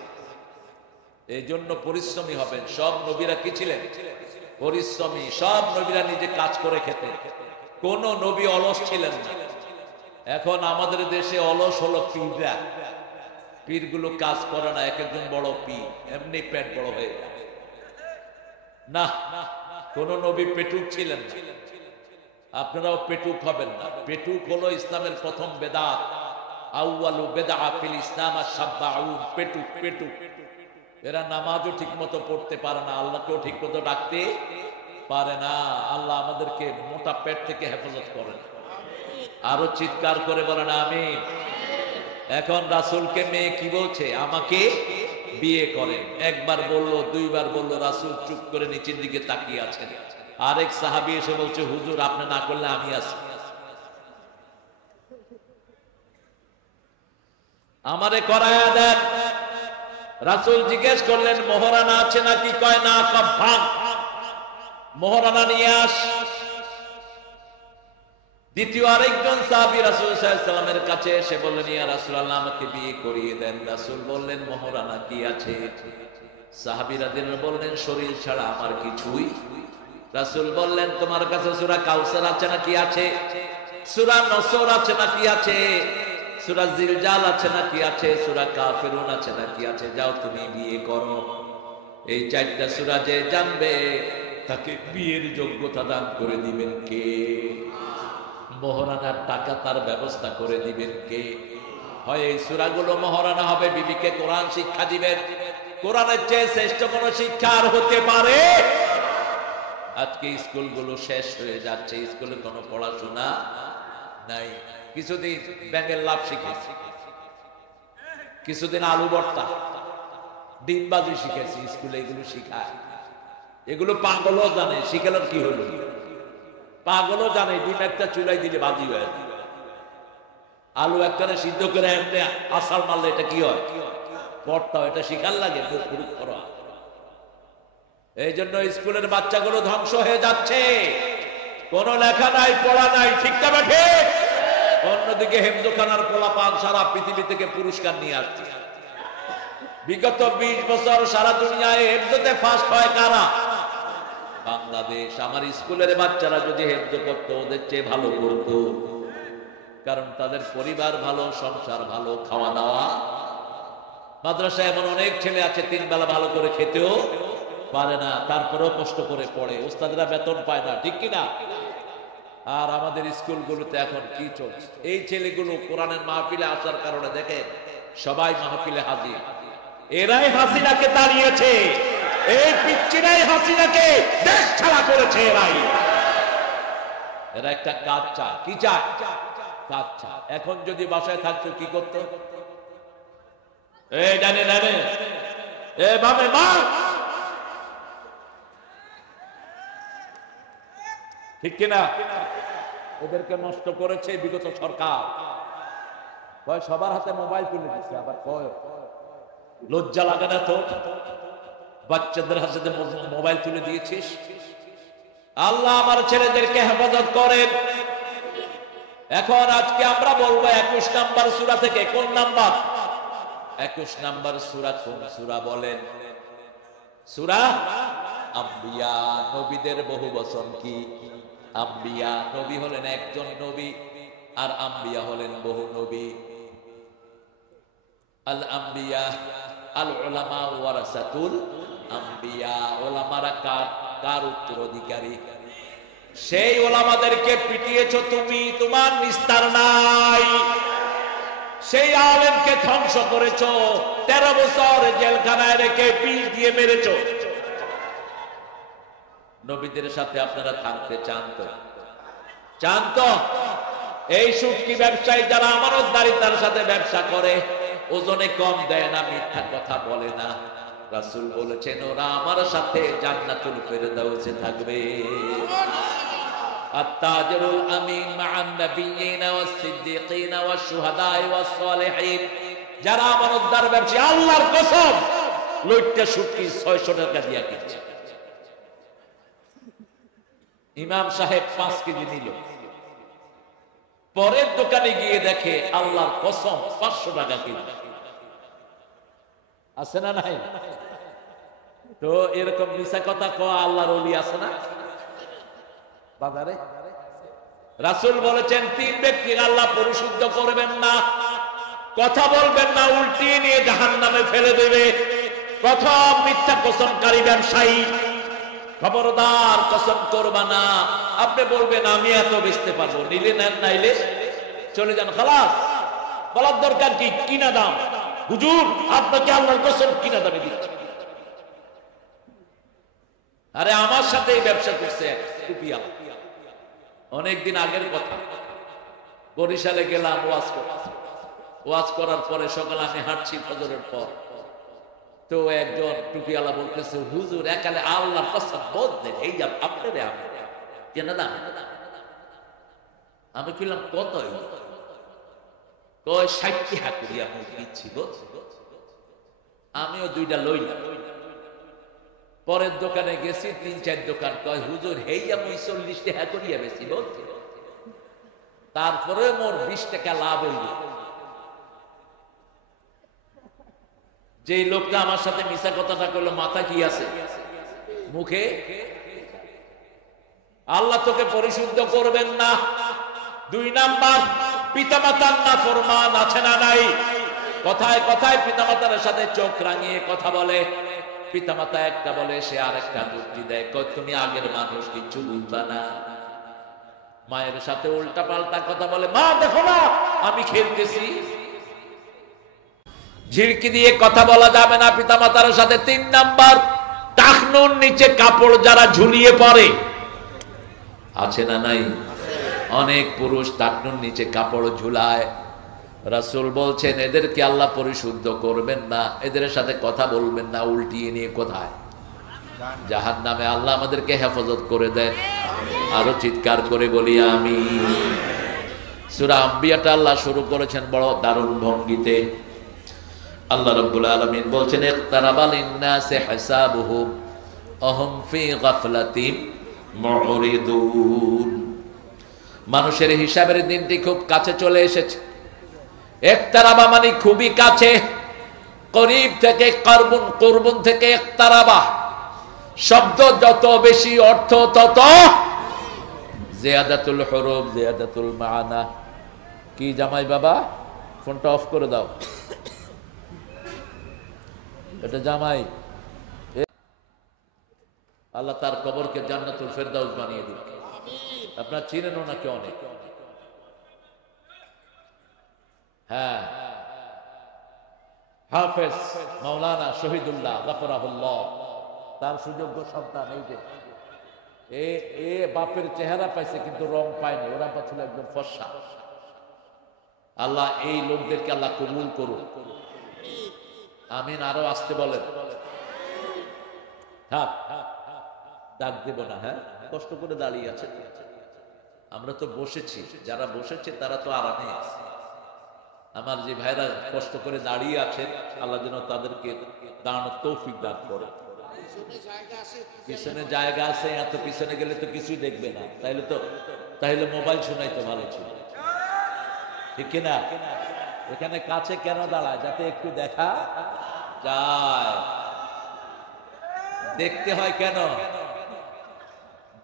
এই জন্য পরিশ্রমী হবেন। সব নবীরা কি ছিলেন? পরিশ্রমী। সব নবীরা নিজে কাজ করে খেতেন, কোন নবী অলস ছিলেন না। এখন আমাদের দেশে অলস হলো পীররা। পীরগুলো কাজ করে না, এক একজন বড় পীর, এমনি পেট বড় হয়ে যায়। না, কোন নবী পেটুক ছিলেন না। আপনারাও পেটুক হবেন না। পেটুক হলো ইসলামের প্রথম বেদাত। আউয়ালু বিদআ ফিল ইসলাম আশ-শাব্বাউন। পেটুক পেটুক। এরা নামাজও ঠিক মতো পড়তে পারে না, আল্লাহকেও ঠিক মতো ডাকতে পারে না। আল্লাহ আমাদেরকে মোটা পেট থেকে হেফাজত করেন। আরো চিৎকার করে বলেন আমিন। এখন রাসূলকে মেয়ে কি বলছে? আমাকে বিয়ে করেন। একবার বললো, দুইবার বললো, রাসূল চুপ করে নিচের দিকে তাকিয়ে আছেন। আরেক সাহাবী এসে বলছে হুজুর আপনি না করলে আমি আছি, আমারে করায়া দেন। রাসূল জিজ্ঞেস করলেন মোহরানা আছে নাকি? কয় না। ভাগ, মোহরানা নিয়ে আস। দ্বিতীয় আরেকজন সাহাবী রাসূল সাল্লাল্লাহু আলাইহি ওয়াসাল্লামের কাছে এসে বললেন ইয়া রাসূলুল্লাহ আমাকে বিয়ে করিয়ে দেন। রাসূল বললেন মোহরানা কি আছে? সাহাবীরা বললেন শরীর ছাড়া আমার কিছুই। রাসূল বললেন তোমার কাছে সূরা কাউসার আছে নাকি? আছে। সূরা নসর আছে নাকি? আছে। সূরা জিলজাল আছে নাকি? আছে। সূরা কাফিরুন আছে নাকি? আছে। যাও তুমি বিয়ে করো। এই চারটা সূরা যে জানবে তাকে বিয়ের যোগ্যতা দান করে দিবেন কে? মোহরানার টাকা তার ব্যবস্থা করে দিবেন কে? হয় এই সূরাগুলো মোহরানা হবে, বিবিকে কোরআন শিক্ষা দিবেন। কোরআনের চেয়ে শ্রেষ্ঠ কোন শিক্ষা আর হতে পারে? আজকে স্কুলগুলো শেষ হয়ে যাচ্ছে, স্কুলে কোনো পড়াশোনা নাই। কিছুদিন ব্যাঙের লাভ শিখেছি, কিছুদিন আলু ভর্তা, ডিমবাজি শিখেছি। স্কুলে এগুলো শিখায়, এগুলো পাগলও জানে, শিখালেন কি হলো? পাগলও জানে ডিম একটা চুলাই দিলে ভাজি হয়, আলু একটারে সিদ্ধ করে এমনি আসার মারলে এটা কি হয়, পড়তাও। এটা শিখার লাগে মুখ করা। এই জন্য স্কুলের বাচ্চাগুলো ধ্বংস হয়ে যাচ্ছে, কোনো লেখা নাই, পড়া নাই, ঠিক না বেঠে? অন্যদিকে হেফজোখানার পোলাপান সারা পৃথিবী থেকে পুরস্কার নিয়ে আসছে। বিগত 20 বছর সারা দুনিয়ায় হেফজোতে ফার্স্ট হয় কারা? বাংলাদেশ। আমার স্কুলের বাচ্চারা যদি হেফজো করতো ওদের চেয়ে ভালো করতো, কারণ তাদের পরিবার ভালো, সংসার ভালো, খাওয়া দাওয়া। মাদ্রাসায় এমন অনেক ছেলে আছে 3 বেলা ভালো করে খেতেও পারে না, তারপরেও কষ্ট করে পড়ে, ওস্তাদরা বেতন পায় না, ঠিক কিনা? আর আমাদের স্কুলগুলোতে এখন কি চলছে? এই ছেলেগুলো কোরআনের মাহফিলে আসার কারণে দেখেন সবাই মাহফিলে হাজির। এরাই হাসিনাকে তাড়িয়েছে, এই পিচ্চিরাই হাসিনাকে দেশ ছাড়া করেছে। এরা একটা কাজ চায়। কি চায়? কাজ চায়। এখন যদি বাসায় থাকতো কি করতো? এই জানে জানে এ বাবা মা, ঠিক কিনা? ওদেরকে নষ্ট করেছে বিগত সরকার। কয় সবার হাতে মোবাইল তুলে দিচ্ছে, আবার কয় লজ্জা লাগে না তো? বাচ্চাদের হাতে মোবাইল তুলে দিয়েছিস। আল্লাহ আমার ছেলেদেরকে হেফাজত করেন। এখন আজকে আমরা বলবো 21 নাম্বার সূরা থেকে। কোন নাম্বার? 21 নাম্বার সূরা কোন সূরা বলেন? সূরা আম্বিয়া। নবীদের বহু বচন কি? আম্বিয়া। নবী হলেন একজন নবী, আর আম্বিয়া হলেন বহু নবী। আল আম্বিয়া আল উলামা ওয়ারাসাতুল আম্বিয়া। ওলামারা কার উত্তরাধিকারী? সেই ওলামাদেরকে পিটিয়েছ তুমি, তোমার নিস্তার নাই। সেই আলেমকে ধ্বংস করেছ, 13 বছর জেলখানায় রেখে পিষ দিয়ে মেরেছ। নবীদের সাথে আপনারা থাকতে চান তো? চান তো? এই সুটকি ব্যবসায়ী যারা আমানতদারিতার সাথে ব্যবসা করে, ওজনে কম দেয় না, মিথ্যা কথা বলে না, রাসূল বলেছেন ওরা আমার সাথে জান্নাতুল ফেরদাউসে থাকবে। আত-তাজিরুল আমিন মা'আন নাবিয়্যিনা ওয়াস-সিদ্দীকিনা ওয়াশ-শুহাদা'i ওয়াস-সালিহিন। যারা আমানতদার ব্যবসায়ী, আল্লাহর কসম লইট্টা সুটকি 600 টাকা দিয়া কিনছে। ইমাম সাহেব 5 কেজি নিল, পরের দোকানে গিয়ে দেখে আল্লাহর কসম 500 টাকা কিলো। আছে না নাই? তো এরকম মিছা কথা কওয়া আল্লাহর ওলি আছে না বাজারে? রাসূল বলেছেন 3 ব্যক্তি আল্লাহ পরিশুদ্ধ করবেন না, কথা বলবেন না, উল্টিয়ে নিয়ে জাহান্নামে ফেলে দেবে। প্রথম মিথ্যা কসমকারী ব্যবসায়ী। খবরদার কসম করবা না। আপনি বলবেন আমি এত বেচতে পারবো, নিলে নেন, নাইলে চলে যান, খালাস। বলার দরকার কি? কিনা দাম। হুজুর আপনাকে আল্লাহর কসম কিনা দামে দিচ্ছি। আরে আমার সাথে এই ব্যবসা করছে টুপিয়া। অনেকদিন আগের কথা, বরিশালে গেলাম ওয়াজ করার পরে সকালে আমি হাঁটছি ফজরের পর, তো একজন টুপিওয়ালা বলতেছে হুজুর একালে আল্লাহর কসম বলতেন এই আপনারে আমি কেনা দাম। আমি কইলাম কত? কয় 60 টাকা করিয়া আমি দিচ্ছি। আমিও 2টা লইলাম। পরের দোকানে গেছি, 3-4 দোকান, কয় হুজুর হেইয়া মই 40 টাকা করিয়া বেশি বলছি। তারপরে মোর 20 টাকা লাভ হইল। যে লোকটা আমার সাথে মিছা কথাটা কইলো, মাথা কি আছে মুখে? আল্লাহ তোকে পরিশুদ্ধ করবেন না। 2 নাম্বার, পিতামাতার নাফরমান আছে না নাই? কথায় কথায় পিতামাতার সাথে চোখ রাঙিয়ে কথা বলে। পিতামাতা একটা বলে, সে আরেকটা যুক্তি দেয়, তুমি আগের মানুষ, কিছু বুঝবা না। মায়ের সাথে উল্টা পাল্টা কথা বলে, মা দেখো না আমি খেলতেছি। ঝিড়কি দিয়ে কথা বলা যাবে না পিতামাতার সাথে। 3 নাম্বার, টাকনুর নিচে কাপড় যারা ঝুলিয়ে পড়ে, আছে না নাই? অনেক পুরুষ টাকনুর নিচে কাপড় ঝুলায়। রাসূল বলছেন এদেরকে আল্লাহ পরিশুদ্ধ করবেন না, এদের সাথে কথা বলবেন না, উল্টিয়ে নিয়ে কোথায় জাহান্নামে আল্লাহ আমাদেরকে হেফাজত করে দেন। আরো চিৎকার করে বলি আমিন। সূরা আম্বিয়াটা আল্লাহ শুরু করেছেন বড় দারুণ ভঙ্গিতে। আল্লাহ রাব্বুল আলামিন বলছেন ইকতারাবা লিন-নাসি হিসাবুহুম ওয়া হুম ফি গাফলাতিন মুরিদুন। মানুষের হিসাবের দিনটি খুব কাছে চলে এসেছে। ইকতারাবা মানে খুবই কাছে, করিব থেকে করবুন, কুরবুন থেকে ইকতারাবা। শব্দ যত বেশি অর্থ তত জিয়াদাতুল হুরুফ জিয়াদাতুল মানা। কি জামাই বাবা, ফোনটা অফ করে দাও, এটা জামাই। আল্লাহ তার কবরকে জান্নাতুল ফেরদাউস বানিয়ে দিন। আপনারা চিনেন ওনাকে অনেক। হ্যাঁ, হাফেজ মাওলানা শহীদুল্লাহ গফরাহুল্লাহ, তার সুযোগ্য সন্তান। এই যে এ বাপের চেহারা পাইছে কিন্তু রং পায়নি, ওরা ছিল একদম ফর্সা। আল্লাহ এই লোকদেরকে আল্লাহ কবুল করুন, আমিন। আরো আসতে বলেন। থাক, ডাক দেব না। হ্যাঁ, কষ্ট করে দাঁড়িয়ে আছে, আমরা তো বসেছি। যারা বসেছে তারা তো আরামে আছে। আমার যে ভাইরা কষ্ট করে দাঁড়িয়ে আছে, আল্লাহ যেন তাদেরকে দাঁড়ানোর তৌফিক দান করে। পিছনে জায়গা আছে, এত পিছনে গেলে তো কিছুই দেখবে না। তাইলে মোবাইল শোনাই তো ভালো ছিল, ঠিক কিনা? এখানে কাছে কেন দাঁড়ায়? যাতে একটু দেখা যায়। দেখতে হয় কেন?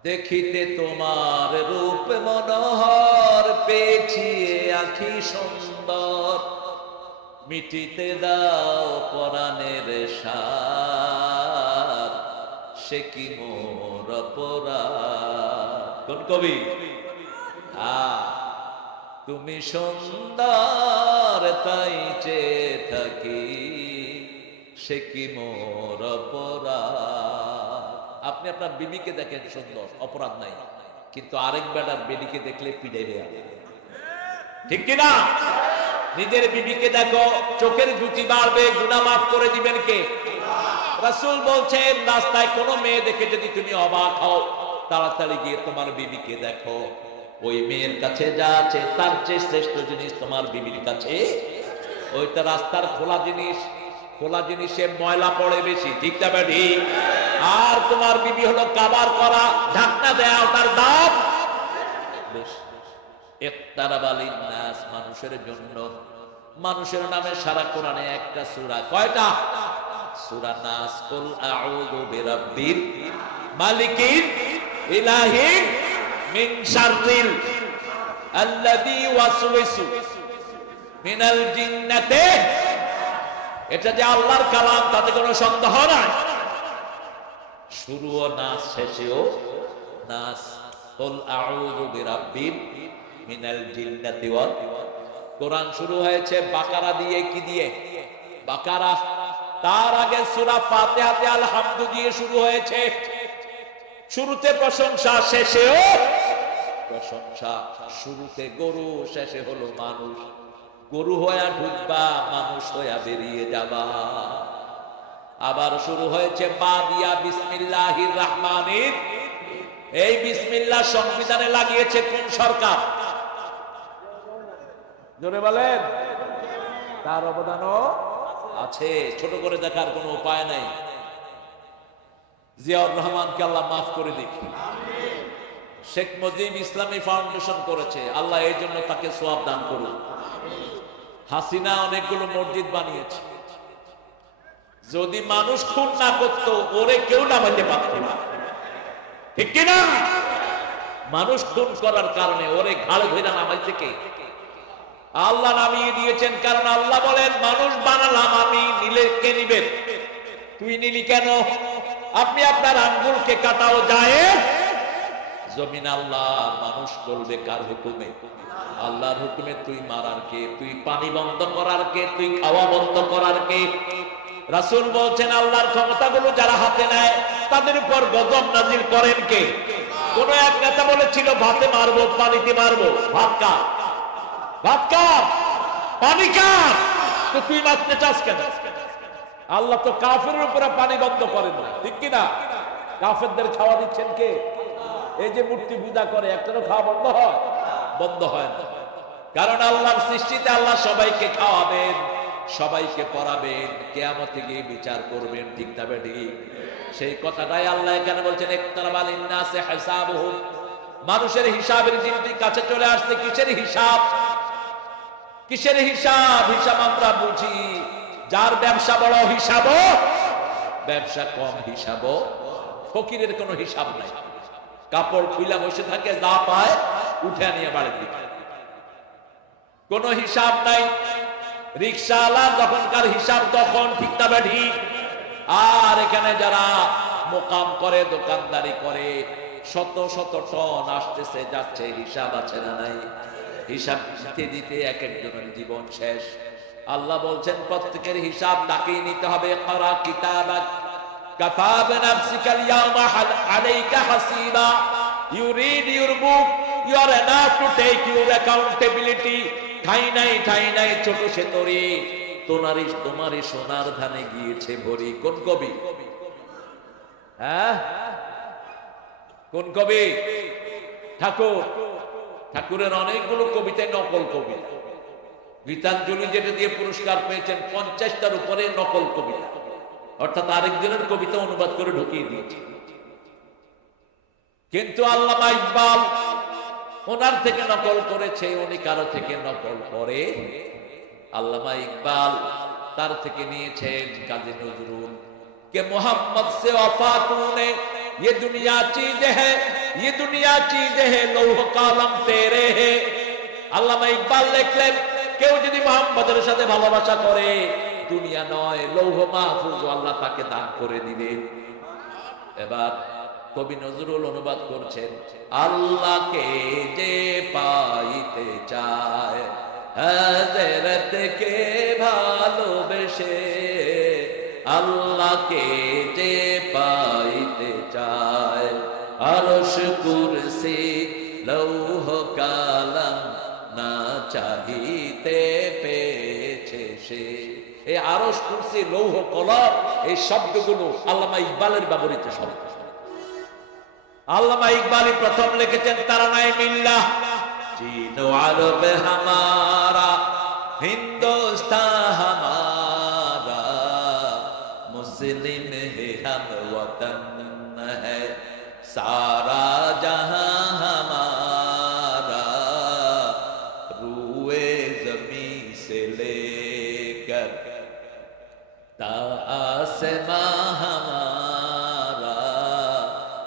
দেখিতে তোমার রূপ মনোহর, পেছিয়ে আঁখি সুন্দর, মিটিতে দাও পরাণের সার, সে কি মোর অপরাধ। কোন কবি? তুমি সুন্দর তাই চেয়ে থাকি, সে কি মোর অপরাধ। আপনি আপনার বিবিকে দেখেন সুন্দর, অপরাধ নাই, কিন্তু আরেক বেটার বেডিকে দেখলে পিড়াইবে, ঠিক কিনা? নিজের বিবিকে দেখো, চোখের জুতি বাড়বে, গুনাহ মাফ করে দিবেন কে? রাসূল বলছেন, রাস্তায় কোনো মেয়ে দেখে যদি তুমি অবাক হও, তাড়াতাড়ি গিয়ে তোমার বিবিকে দেখো। ওই মেয়ের কাছে যা আছে তার চেয়ে শ্রেষ্ঠ জিনিস তোমার বিবির কাছে। ওইটা রাস্তার খোলা জিনিস, খোলা জিনিসে ময়লা পড়ে বেশি, ঠিক না বেটি? আর তোমার বিবি হলো কাবার করা, ঢাকনা দেয়া, তার দাম বেশি। ইকতারাবা লিন-নাস, মানুষের জন্য, মানুষের নামে সারা কোরআনে একটা সূরা। কয়টা? সূরা নাস। কুল আউযু বিরাব্বিল মালিকিল ইলাহিন মিন শাররিল আল্লাযী ওয়াসওয়াসু মিনাল জিন্নাতি। এটা যে আল্লাহর কালাম, তাতে কোনো সন্দেহ নাই। শুরুও নাস, শেষেও নাস। কুল আউযু বিরাব্বিল মিনাল জিন্নাতি ওয়াল। কোরআন শুরু হয়েছে বাকারা দিয়ে। কি দিয়ে? বাকারা। তার আগে সূরা ফাতিহাতে আলহামদু দিয়ে শুরু হয়েছে। শুরুতে প্রশংসা, শেষেও প্রশংসা। শুরুতে গরু, শেষে হলো মানুষ। গরু হইয়া ঢুকবা, মানুষ হইয়া বেরিয়ে যাবা। আবার শুরু হয়েছে বা দিয়া বিসমিল্লাহির রহমানির। এই বিসমিল্লাহ সংবিধানে লাগিয়েছে কোন সরকার? জোরে বলেন। তার অবদানও আছে, ছোট করে দেখার কোনো উপায় নাই। জিয়াউর রহমানকে আল্লাহ মাফ করে দেখি। শেখ মুজিব ইসলামী ফাউন্ডেশন করেছে, আল্লাহ এই জন্য তাকে সওয়াব দান করুন। হাসিনা অনেকগুলো মসজিদ বানিয়েছে। যদি মানুষ খুন না করতো, ওরে কেউ নামাইতে পারত না, ঠিক কিনা? মানুষ খুন করার কারণে ওরে ঘাড়ে ধরে নামাইছে কে? আল্লাহ নামিয়ে দিয়েছেন। কারণ আল্লাহ বলেন, মানুষ বানালাম আমি, নিলে কে নিবেন? তুই নিলি কেন? আপনি আপনার আঙ্গুলকে কাটাও যায়, জমিন আল্লাহ, মানুষ করবে কার হুকুমে? আল্লাহর হুকুমে। তুই মারার কে? তুই পানি বন্ধ করার কে? তুই খাওয়া বন্ধ করার কে? রাসূল বলছেন, আল্লাহর ক্ষমতাগুলো যারা হাতে নেয় তাদের উপর গজব নাজিল করেন কে? কোন এক নেতা বলেছিল, ভাতে মারবো, পানিতে মারবো। ভাত কার? ভাত কার? পানি কার? তো তুই মারতে চাস কেন? আল্লাহ তো কাফেরের উপরে পানি বন্ধ করেন না, ঠিক কিনা? কাফেরদের খাওয়া দিচ্ছেন কে? এই যে মূর্তি পূজা করে, একটারও খাওয়া বন্ধ হয়? বন্ধ হয় না। কারণ আল্লাহর সৃষ্টিতে আল্লাহ সবাইকে খাওয়াবেন, সবাইকে পড়াবেন, কিয়ামতে গিয়ে বিচার করবেন, ঠিক না বেঠিক? সেই কথাটাই আল্লাহ এখানে বলছেন, ইকতারাবাল লিন্নাসি হিসাবুহুম, মানুষের হিসাবের দিনটি কাছে চলে আসছে। কিসের হিসাব? কিসের হিসাব? হিসাব আমরা বুঝি, যার ব্যবসা বড় হিসাবও, ব্যবসা কম হিসাবও। ফকিরের কোনো হিসাব নাই, কাপড় খুইলা বসে থাকে, যা পায় উঠে নিয়ে বাড়ির দিকে, কোনো হিসাব নাই। রিকশাওয়ালা যখনকার হিসাব তখন, ঠিক না বেঠিক? আর এখানে যারা মোকাম করে, দোকানদারি করে, শত শত টন আসতেছে যাচ্ছে, হিসাব আছে না নাই? হিসাব দিতে দিতে এক একজনের জীবন শেষ। আল্লাহ বলছেন প্রত্যেকের হিসাব তাকেই নিতে হবে। করা কিতাবাক কাফা বিনাফসিকাল ইয়াওমা আলাইকা হাসিবা, you read your book, you are enough to take your accountability. ঠাই নাই ছোট সে তরি, তোমারই সোনার ধানে গিয়েছে ভরি। কোন কবি? হ্যাঁ, কোন কবি? ঠাকুর। ঠাকুরের অনেকগুলো কবিতায় নকল কবিতা। গীতাঞ্জলি যেটা দিয়ে পুরস্কার পেয়েছেন 50টার উপরে নকল কবিতা, অর্থাৎ আরেকজনের কবিতা অনুবাদ করে ঢুকিয়ে দিয়েছে। কিন্তু আল্লামা ইকবাল ওনার থেকে নকল করেছে, উনি কারো থেকে নকল করে। আল্লামা ইকবাল তার থেকে নিয়েছেন কাজী নজরুল কে মোহাম্মদ সে वफा तूने, ये दुनिया चीज है, ये दुनिया चीज है, लौह कलम तेरे है। আল্লামা ইকবাল লিখলেন, কেউ যদি মুহাম্মদের সাথে ভালোবাসা করে, দুনিয়া নয় লৌহ মাহফুজ আল্লাহ তাকে দান করে দিবেন। এবার কবি নজরুল অনুবাদ করছেন, আল্লাহকে যে পাইতে চায়, হযরত কে ভালোবেসে, আল্লাহকে যে পাইতে চায়, আরশ কুরসি লৌহ কালাম না চাহিতে পেয়েছে সে। এই আরশ কুরসি লৌহ কলম, এই শব্দগুলো আল্লামা ইকবালের ব্যবহৃত শব্দ। আল্লামা ইকবালই প্রথম লিখেছেন তারানায়ে মিল্লাহ, চীন ও আরব হামারা, হিন্দুস্তান হামারা, মুসলিম হে হম ওতন है, सारा जहां हमारा, रूए जमी से लेकर ता आसमां हमारा,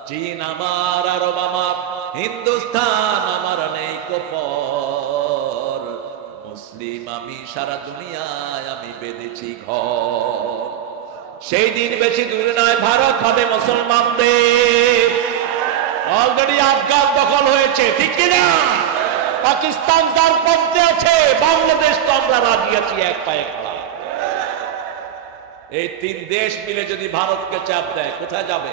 चीन हमारा, अरब हमार, हिंदुस्तान हमारा नहीं को पर, मुस्लिम আমি সারা দুনিয়ায় আমি বেঁধেছি ঘর। সেই দিন বেশি দূরে নয়, ভারত হবে মুসলমানদের। অলরেডি আফগান দখল হয়েছে, ঠিক কিনা? পাকিস্তান তার পথে আছে, বাংলাদেশ তো আমরা রাজি আছি এক পায়ে খাড়া। এই তিন দেশ মিলে যদি ভারতকে চাপ দেয়, কোথায় যাবে?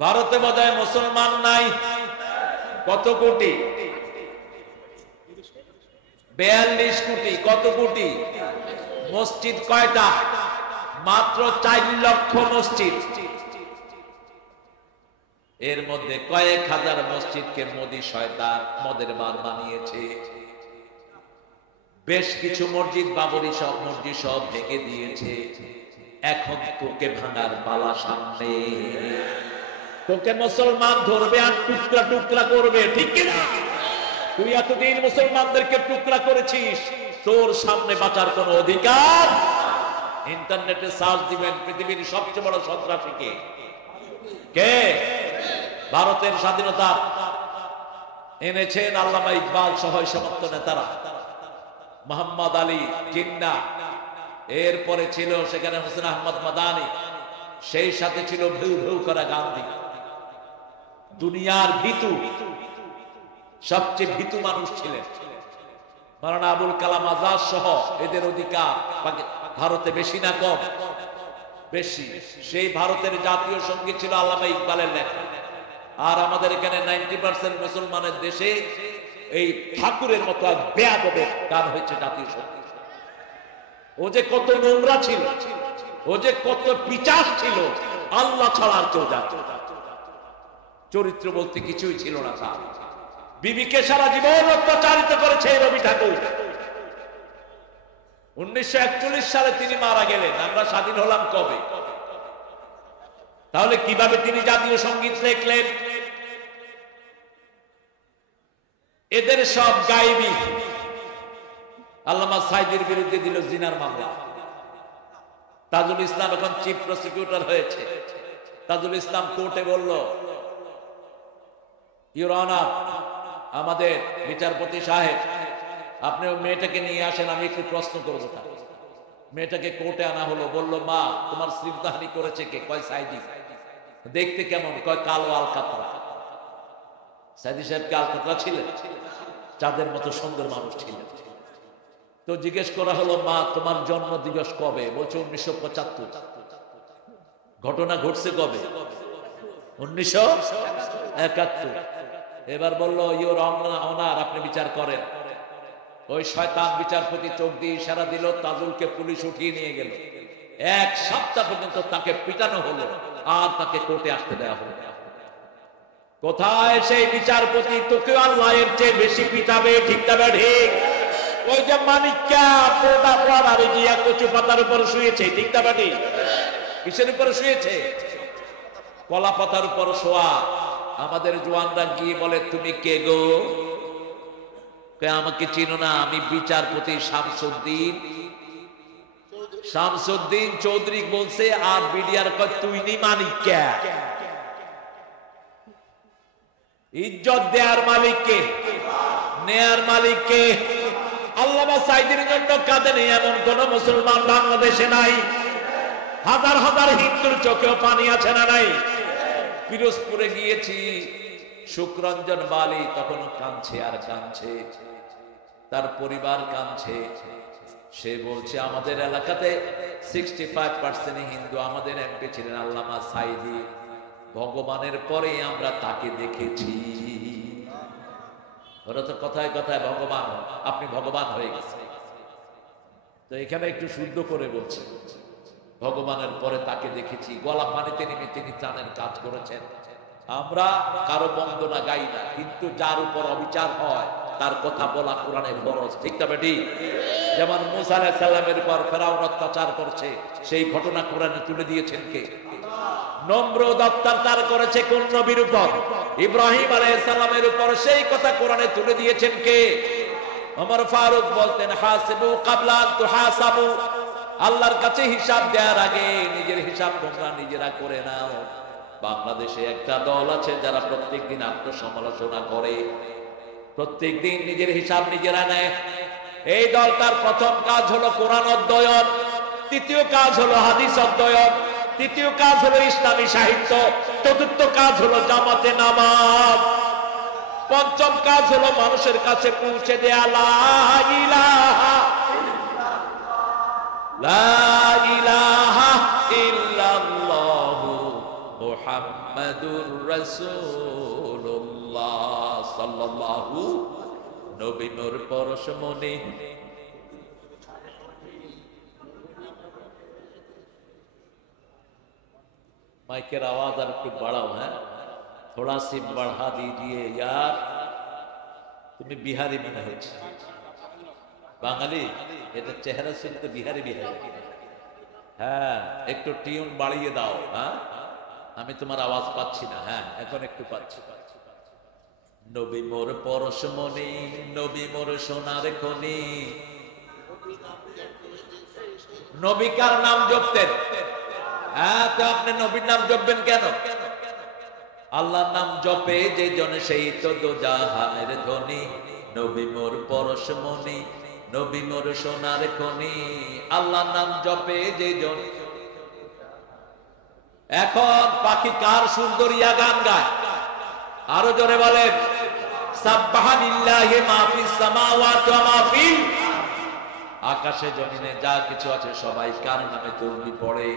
ভারতে বোধহয় মুসলমান নাই কত কোটি? 42 কোটি। কত কোটি? মসজিদ কয়টা? মাত্র 4 লক্ষ মসজিদ। এর মধ্যে কয়েক হাজার মসজিদকে মোদি শয়তান মদের বার বানিয়েছে। বেশ কিছু মসজিদ বাবরি সব মসজিদ সব ভেঙে দিয়েছে। এখন তোকে ভাঙার পালা সামনে। তোকে মুসলমান ধরবে আর টুকরা টুকরা করবে, ঠিক কিনা? তুই এতদিন মুসলমানদেরকে টুকরা করেছিস, তোর সামনে বাঁচার কোন অধিকার। ইন্টারনেটে সার্চ দিবেন, পৃথিবীর সবচেয়ে বড় সন্ত্রাসী কে? কে? ভারতের স্বাধীনতা এনেছেন আল্লামা ইকবাল সহ সমস্ত নেতারা। মোহাম্মদ আলী জিন্না, এরপরে ছিল সেখানে হোসেন আহমদ মাদানি, সেই সাথে ছিল ভেউ ভেউ করা গান্ধী। দুনিয়ার ভীতু, সবচেয়ে ভীতু মানুষ ছিলেন মাওলানা আবুল কালাম আজাদ সহ। এদের অধিকার ভারতে বেশি না কম? বেশি। সেই ভারতের জাতীয় সঙ্গীত ছিল আল্লামা ইকবালের লেখা। আর আমাদের এখানে 90% মুসলমানের দেশে এই ঠাকুরের মতো এক বেয়াদবের গান হয়েছে জাতীয় সঙ্গীত। ও যে কত নোংরা ছিল, ও যে কত পিচাস ছিল, আল্লাহ ছাড়া আর কেউ জানে না। চরিত্র বলতে কিছুই ছিল না তার। বিবিকে সারা জীবন অত্যাচারিত করেছে রবি ঠাকুর। 1941 সালে তিনি মারা গেলেন। আমরা স্বাধীন হলাম কবে? তাহলে কিভাবে তিনি জাতীয় সঙ্গীত লিখলেন? এদের সব গায়েবী। আল্লামা সাইদির বিরুদ্ধে দিল জিনার মামলা। তাজুল ইসলাম এখন চিফ প্রসিকিউটর হয়েছে। তাজুল ইসলাম কোর্টে বলল, ইউর অনার, আমাদের বিচারপতি সাহেব, আপনি ওই মেয়েটাকে নিয়ে আসেন, আমি একটু প্রশ্ন করবো। মেয়েটাকে কোর্টে আনা হলো। বলল, মা, তোমার শ্লীলতাহানি করেছে কে? কয় সাইদি। দেখতে কেমন? কয় কালো আলকাতরা। সাইদি সাহেব কি আলকাতরা ছিলেন? চাঁদের মতো সুন্দর মানুষ ছিলেন। তো জিজ্ঞেস করা হলো, মা, তোমার জন্ম দিবস কবে? বলছে 1975। ঘটনা ঘটছে কবে? 1971। এবার বলল, ইউর অনার, আপনি বিচার করেন। ওই শয়তান বিচারপতি চোখ দিয়ে ইশারা দিল, তাজুলকে পুলিশ উঠিয়ে নিয়ে গেল। 1 সপ্তাহ পর্যন্ত তাকে পিটানো হলো, আর তাকে কোর্টে আসতে দেওয়া হলো। কোথায় সেই বিচারপতি? তোকে আল্লাহ এর চেয়ে বেশি পিটাবে। ঠিক না ঠিক? ওই যে মানিক্কা পোড়া পোড়ারে গিয়া কচু পাতার উপর শুয়েছে। ঠিক না ঠিক? কিসের উপর শুয়েছে? কলা পাতার উপর শোয়া। আমাদের জওয়ানরা গিয়ে বলে, তুমি কে গো? আমাকে চিনো না? আমি বিচারপতি শামসুদ্দিন। শামসুদ্দিন চৌধুরী বলছে। আর বিডিআর কয়, তুই নি মানিক্কা। ইজ্জত দেয়ার মালিক কে? নেয়ার মালিক কে? আল্লামা সাইদির জন্য কাঁদেন এমন কোন মুসলমান বাংলাদেশে নাই। হাজার হাজার হিন্দুর চোখেও পানি আছে না নাই? পিরোজপুরে গিয়েছি, শুকরঞ্জন বালি তখনও কাঁদছে আর কাঁদছে, তার পরিবার কাঁদছে। সে বলছে, আমাদের এলাকাতে 65% হিন্দু। আমাদের এমপি ছিলেন আল্লামা সাইদি। ভগবানের পরে আমরা তাকে দেখেছি। ওরা তো কথায় কথায় ভগবান, আপনি ভগবান হয়ে গেছে। তো এখানে একটু শুদ্ধ করে বলছে, ভগবানের পরে তাকে দেখেছি। গলা পানিতে নেমে তিনি ত্রাণের কাজ করেছেন। আমরা কারো বন্দনা গাই না, কিন্তু যার উপর অবিচার হয় তার কথা বলা কোরআনে ফরজ। ঠিক না বেটি? যেমন মুসা আলাইহিস সালামের উপর ফেরাউন অত্যাচার করছে, সেই ঘটনা কোরআনে তুলে দিয়েছেন কে? নমরুদ অত্যাচার করেছে কোন নবীর উপর? ইব্রাহিম আলাইহিস সালামের উপর। সেই কথা কোরআনে তুলে দিয়েছেন কে? ওমর ফারুক বলতেন, হাসিবু ক্বাবলা আন তুহাসাবু। আল্লাহর কাছে হিসাব দেওয়ার আগে নিজের হিসাব তোমরা নিজেরা করে নাও। বাংলাদেশে একটা দল আছে যারা প্রত্যেকদিন আত্মসমালোচনা করে, প্রত্যেকদিন নিজের হিসাব নিজেরা নেয়। এই দলটার প্রথম কাজ হলো কোরআন অধ্যয়ন, দ্বিতীয় কাজ হলো হাদিস অধ্যয়ন, তৃতীয় কাজ হলো ইসলামী সাহিত্য, চতুর্থ কাজ হলো জামাতে নামাজ, পঞ্চম কাজ হলো মানুষের কাছে পৌঁছে দেয়া লা ইলাহা ইল্লাল্লাহু মুহাম্মাদুর রাসূলুল্লাহ সাল্লাল্লাহু। নবী নূর পরশমণি। माइक आवाज और कुछ बढ़ाओ है, थोड़ा सी बढ़ा दीजिए यार। तुम्हें बिहारी मने হচ্ছে বাঙালি, এটা চেহারা শুনে তো বিহারি বিহারি। হ্যাঁ, একটু টিউন বাড়িয়ে দাও। হ্যাঁ, আমি তোমার আওয়াজ পাচ্ছি না। হ্যাঁ, এখন একটু পাচ্ছি। নবী মোর পরশমণি, নবী মোর সোনার খনি। নবী কার নাম জপতেন? হ্যাঁ, তো আপনি নবীর নাম জপবেন কেন? আল্লাহর নাম জপে যে জন সেই তো দোজাহানের ধনী। নবী মোর পরশমণি, নবী মোর সোনার খনি। আল্লাহর নাম জপে যে জন। এখন পাখি কার সুন্দরিয়া গান গায়? আরো জোরে বলেন, সাবহানিল্লাহি মা ফিস সামাওয়াতি ওয়া মা ফিল। আকাশে জমিনে যা কিছু আছে সবাই কার নামে তসবিহ পড়ে?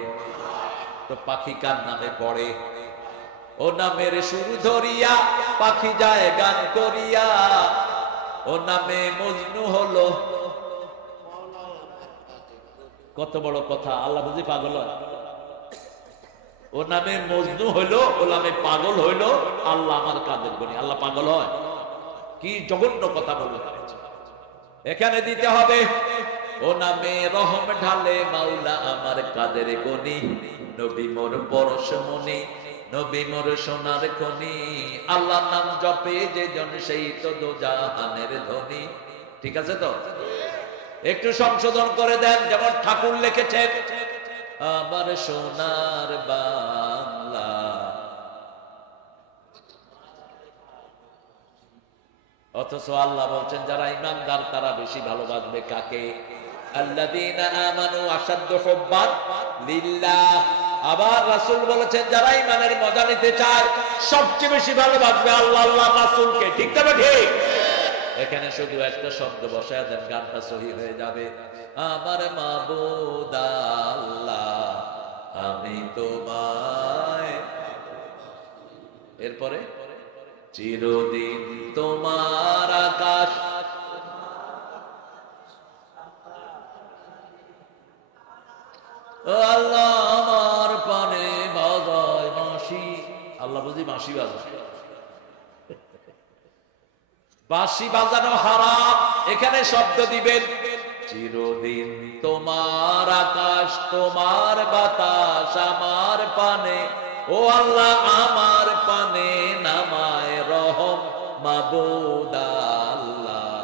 তো পাখি কার নামে পড়ে? ও নামের সুর ধরিয়া পাখি যায় গান করিয়া, ও নামে মজনু হলো। কত বড় কথা! আল্লাহ বুঝি পাগল? ও নামে মজনু হইলো, ও নামে পাগল হইলো, আল্লাহ আমার কাদের গনি। আল্লাহ পাগল হয়? কি জঘন্য কথা বলে এখানে দিতে হবে। ও নামে রহম ঢালে মাওলা আমার কাদের গনি, নবী মোর পরশমণি, নবী মোর সোনার খনি, আল্লাহ নাম জপে যে জন সেই তো দোজাহানের ধনী। ঠিক আছে তো? একটু সংশোধন করে দেন, যেমন ঠাকুর লিখেছেন আমার সোনার বাংলা। অথচ আল্লাহ বলছেন যারা ইমানদার তারা বেশি ভালোবাসবে কাকে? আল্লাযীনা আমানু আশাদ্দু হুব্বান লিল্লাহ। আবার রাসূল বলেছেন যারা ঈমানের মজা নিতে চায় সবচেয়ে বেশি ভালোবাসবে আল্লাহ, আল্লাহ রাসূলকে। ঠিক না ঠিক? এখানে শুধু একটা শব্দ বসায় দেন, গানটা সহি হয়ে যাবে। আমার মাবুদ আল্লাহ আমি তোমায়, এরপরে চিরদিন তোমার আকাশ, আল্লাহ আমার পানে বাজায় বাঁশি। আল্লাহ বুঝি বাঁশি বাজায়? বাঁশি বাজানো হারাম। এখানে শব্দ দিবেন চিরদিন তোমার আকাশ, তোমার বাতাস আমার পানে, ও আল্লাহ আমার পানে নামায় রহম মাবুদ আল্লাহ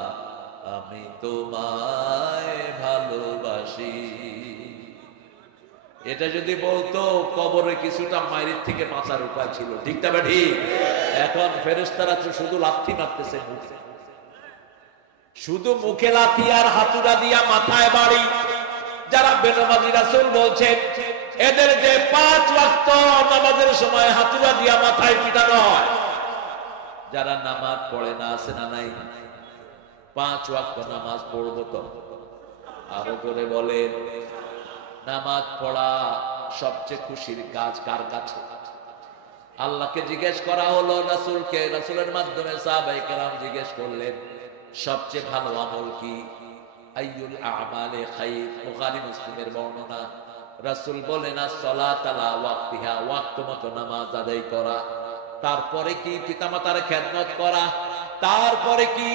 আমি তোমায় ভালোবাসি। এটা যদি বলতো কবরে কিছুটা মায়ের থেকে বাঁচার উপায় ছিল। ঠিক না ঠিক? এখন ফেরেশতারা তো শুধু লাথি মারতেছে মুখে, শুধু মুখে লাথি আর হাতুড়া দিয়া মাথায় বাড়ি। যারা বেনামাজি রাসূল বলছেন এদের যে 5 ওয়াক্ত নামাজের সময় হাতুড়া দিয়া মাথায় পিটানো হয়, যারা নামাজ পড়ে না আছে না নাই? 5 ওয়াক্ত নামাজ পড়বো তো? আরো করে বলেন, নামাজ পড়া সবচেয়ে খুশির কাজ কার কাছে? আল্লাহকে জিজ্ঞেস করা হলো, রাসূলকে, রাসূলের মাধ্যমে সাহাবায়ে কেরাম জিজ্ঞেস করলেন সবচেয়ে ভালো আমল কি? আইয়ুল আমালে খায়র। বুখারী মুসলিমের বর্ণনা। রাসূল বলেন as-সালাতু আলা ওয়াক্তিহা, ওয়াক্ত মতো নামাজ আদায় করা। তারপরে কি? পিতামাতার খেদমত করা। তারপরে কি?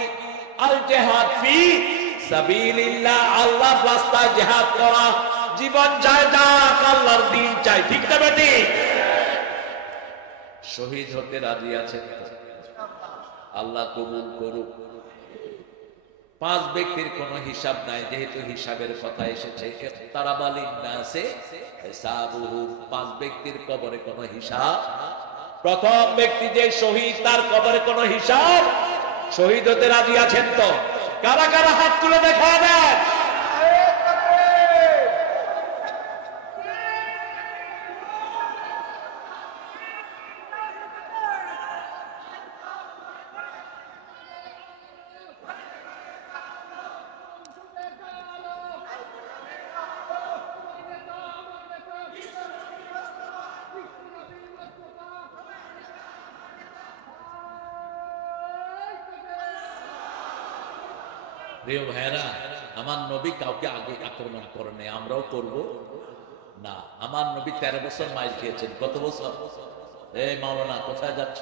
আল জিহাদ ফি সাবিলিল্লাহ, আল্লাহর রাস্তায় জিহাদ করা। জীবন যায় যাক, আল্লাহর দ্বীন চাই। ঠিক না বেটি? শহীদ হতে রাজি আছেন? আল্লাহ কবুল করুক। 5 ব্যক্তির কোনো হিসাব নাই, যেহেতু হিসাবের কথা এসেছে। তারা বালিন না আছে হিসাবুহু, 5 ব্যক্তির কবরে কোনো হিসাব। প্রথম ব্যক্তি যে শহীদ, তার কবরে কোনো হিসাব। শহীদ হতে রাজি আছেন তো? কারা কারা হাত তুলে দেখা দেন। প্রিয় ভাইরা, আমার নবী কাউকে আগে আক্রমণ করেন, আমরাও করব না। আমার নবী 13 বছর মাইল খেয়েছেন। কত বছর? এই মাওলানা কোথায় যাচ্ছ?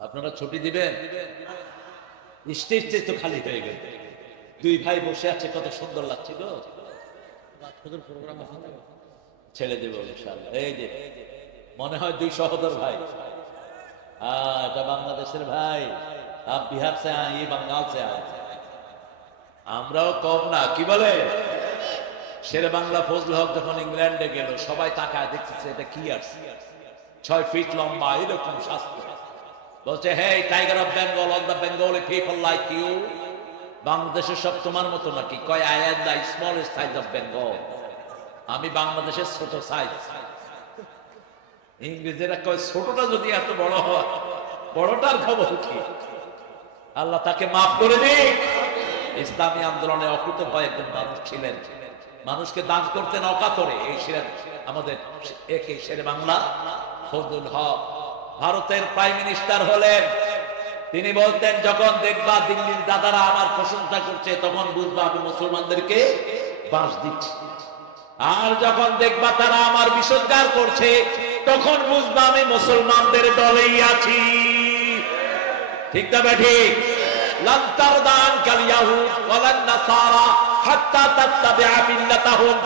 আপনারা ছুটি দিবেন? স্টেজ তো খালি হয়ে গেল। 2 ভাই বসে আছে, কত সুন্দর লাগছে গো। ছেড়ে দেব ইনশাআল্লাহ। এই যে মনে হয় 2 সহোদর ভাই। এটা বাংলাদেশের ভাই, আপ বিহার সে আয়ে, ये बंगाल से आए। আমরাও কম না, কি বলে? শেরে বাংলা ফজলুল হক যখন ইংল্যান্ডে গেল, সবাই তাকায় দেখতেছে এটা কি আসছে। 6 ফিট লম্বা, এরকম শাস্ত্র। বলছে, hey tiger of Bengal, all the Bengali people like you. বাংলাদেশের সব তোমার মতো নাকি? কয় I am the smallest size of Bengal. আমি বাংলাদেশের ছোট সাইজ। ইংরেজেরা কয় ছোটটা যদি এত বড় হয়, বড়টার খবর কি? আল্লাহ তাকে মাফ করে দিক। ইসলামী আন্দোলনে অকুতোভয় একজন মানুষ ছিলেন, মানুষকে দান করতেন অকাতরে। এই ছিলেন আমাদের শেরে বাংলা ফজলুল হক। ভারতের প্রাইম মিনিস্টার হলেন, তিনি বলতেন, যখন দেখবা দিল্লির দাদারা আমার প্রশংসা করছে, তখন বুঝবা আমি মুসলমানদেরকে বাঁশ দিচ্ছি। আর যখন দেখবা তারা আমার বিসর্জন করছে, তখন বুঝবা আমি মুসলমানদের দলেই আছি। ঠিক না ঠিক? লান তারদা আনকাল ইয়াহুদ ওয়ালান নাসারা হাত্তা তাত্তাবিআ মিল্লাতাহুম।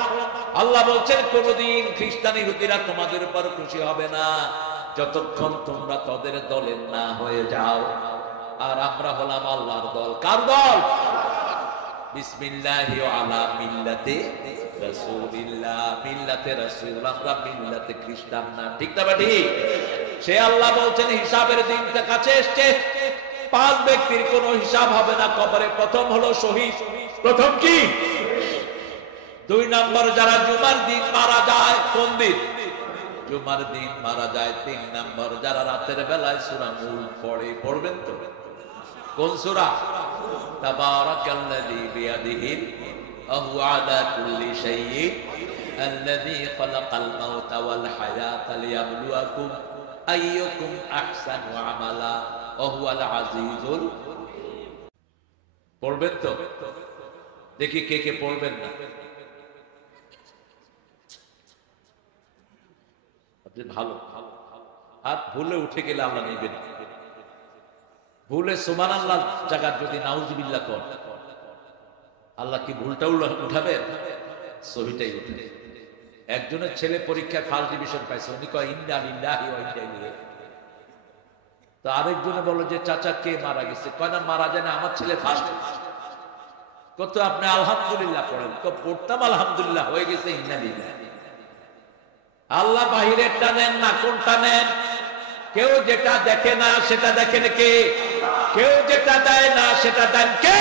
আল্লাহ বলছেন, কোনদিন খ্রিস্টান ইহুদিরা তোমাদের উপর খুশি হবে না যতক্ষণ তোমরা তাদের দলের না হয়ে যাও। আর আমরা হলাম আল্লাহর দল। কার দল? বিসমিল্লাহি ওয়া আলা মিল্লাতি রাসূলিল্লাহ। মিল্লাতে রাসূল, আমরা মিল্লাতে খ্রিস্টান না। ঠিক না ঠিক? সে আল্লাহ বলছেন, হিসাবের দিনটা কাছে এসেছে, 5 ব্যক্তির কোনো হিসাব হবে না কবরে। প্রথম হলো শহীদ। প্রথম কি? 2 নম্বর যারা জুমার দিন মারা যায়। কোন দিন? জুমার দিন মারা যায়। 3 নম্বর যারা রাতের বেলায় সূরা মুলক পড়ে। পড়বেন তো? কোন সূরা? তাবারাকাল্লাযী বিয়াদিহি ওয়া হুয়া আলা কুল্লি শাইইন আল্লাযী খালাকাল মাউতা ওয়াল হায়াতা লিয়াবলুয়াকুম আইয়ুকুম আহসানু আমালা ওয়া হুয়াল আজিজুল। পড়বেন তো? দেখি কে কে পড়বেন না। আপনি ভালো হাত ভুলে উঠে গেলে আল্লাহ নেবেন। ভুলে সুবহানাল্লাহ জায়গা যদি নাউজুবিল্লাহ কর, আল্লাহ কি ভুলটা উঠাবেন? সহিটাই উঠে। একজনের ছেলে পরীক্ষায় ফার্স্ট ডিভিশন পাইছে, উনি কয় ইন্না লিল্লাহি ওয়া ইন্না ইলাইহি। তো আরেকজনে বলল যে চাচা কে মারা গেছে? কয় না মারা যায় না, আমার ছেলে ফার্স্ট। কত আপনি আলহামদুলিল্লাহ পড়েন? তো পড়তাম আলহামদুলিল্লাহ, হয়ে গেছে ইন্না লিল্লাহি। আল্লাহ বাহিরেরটা নেন না, কোনটা নেন? কেউ যেটা দেখে না সেটা দেখেন কে? কেউ যেটা দেয় না সেটা দেন কে?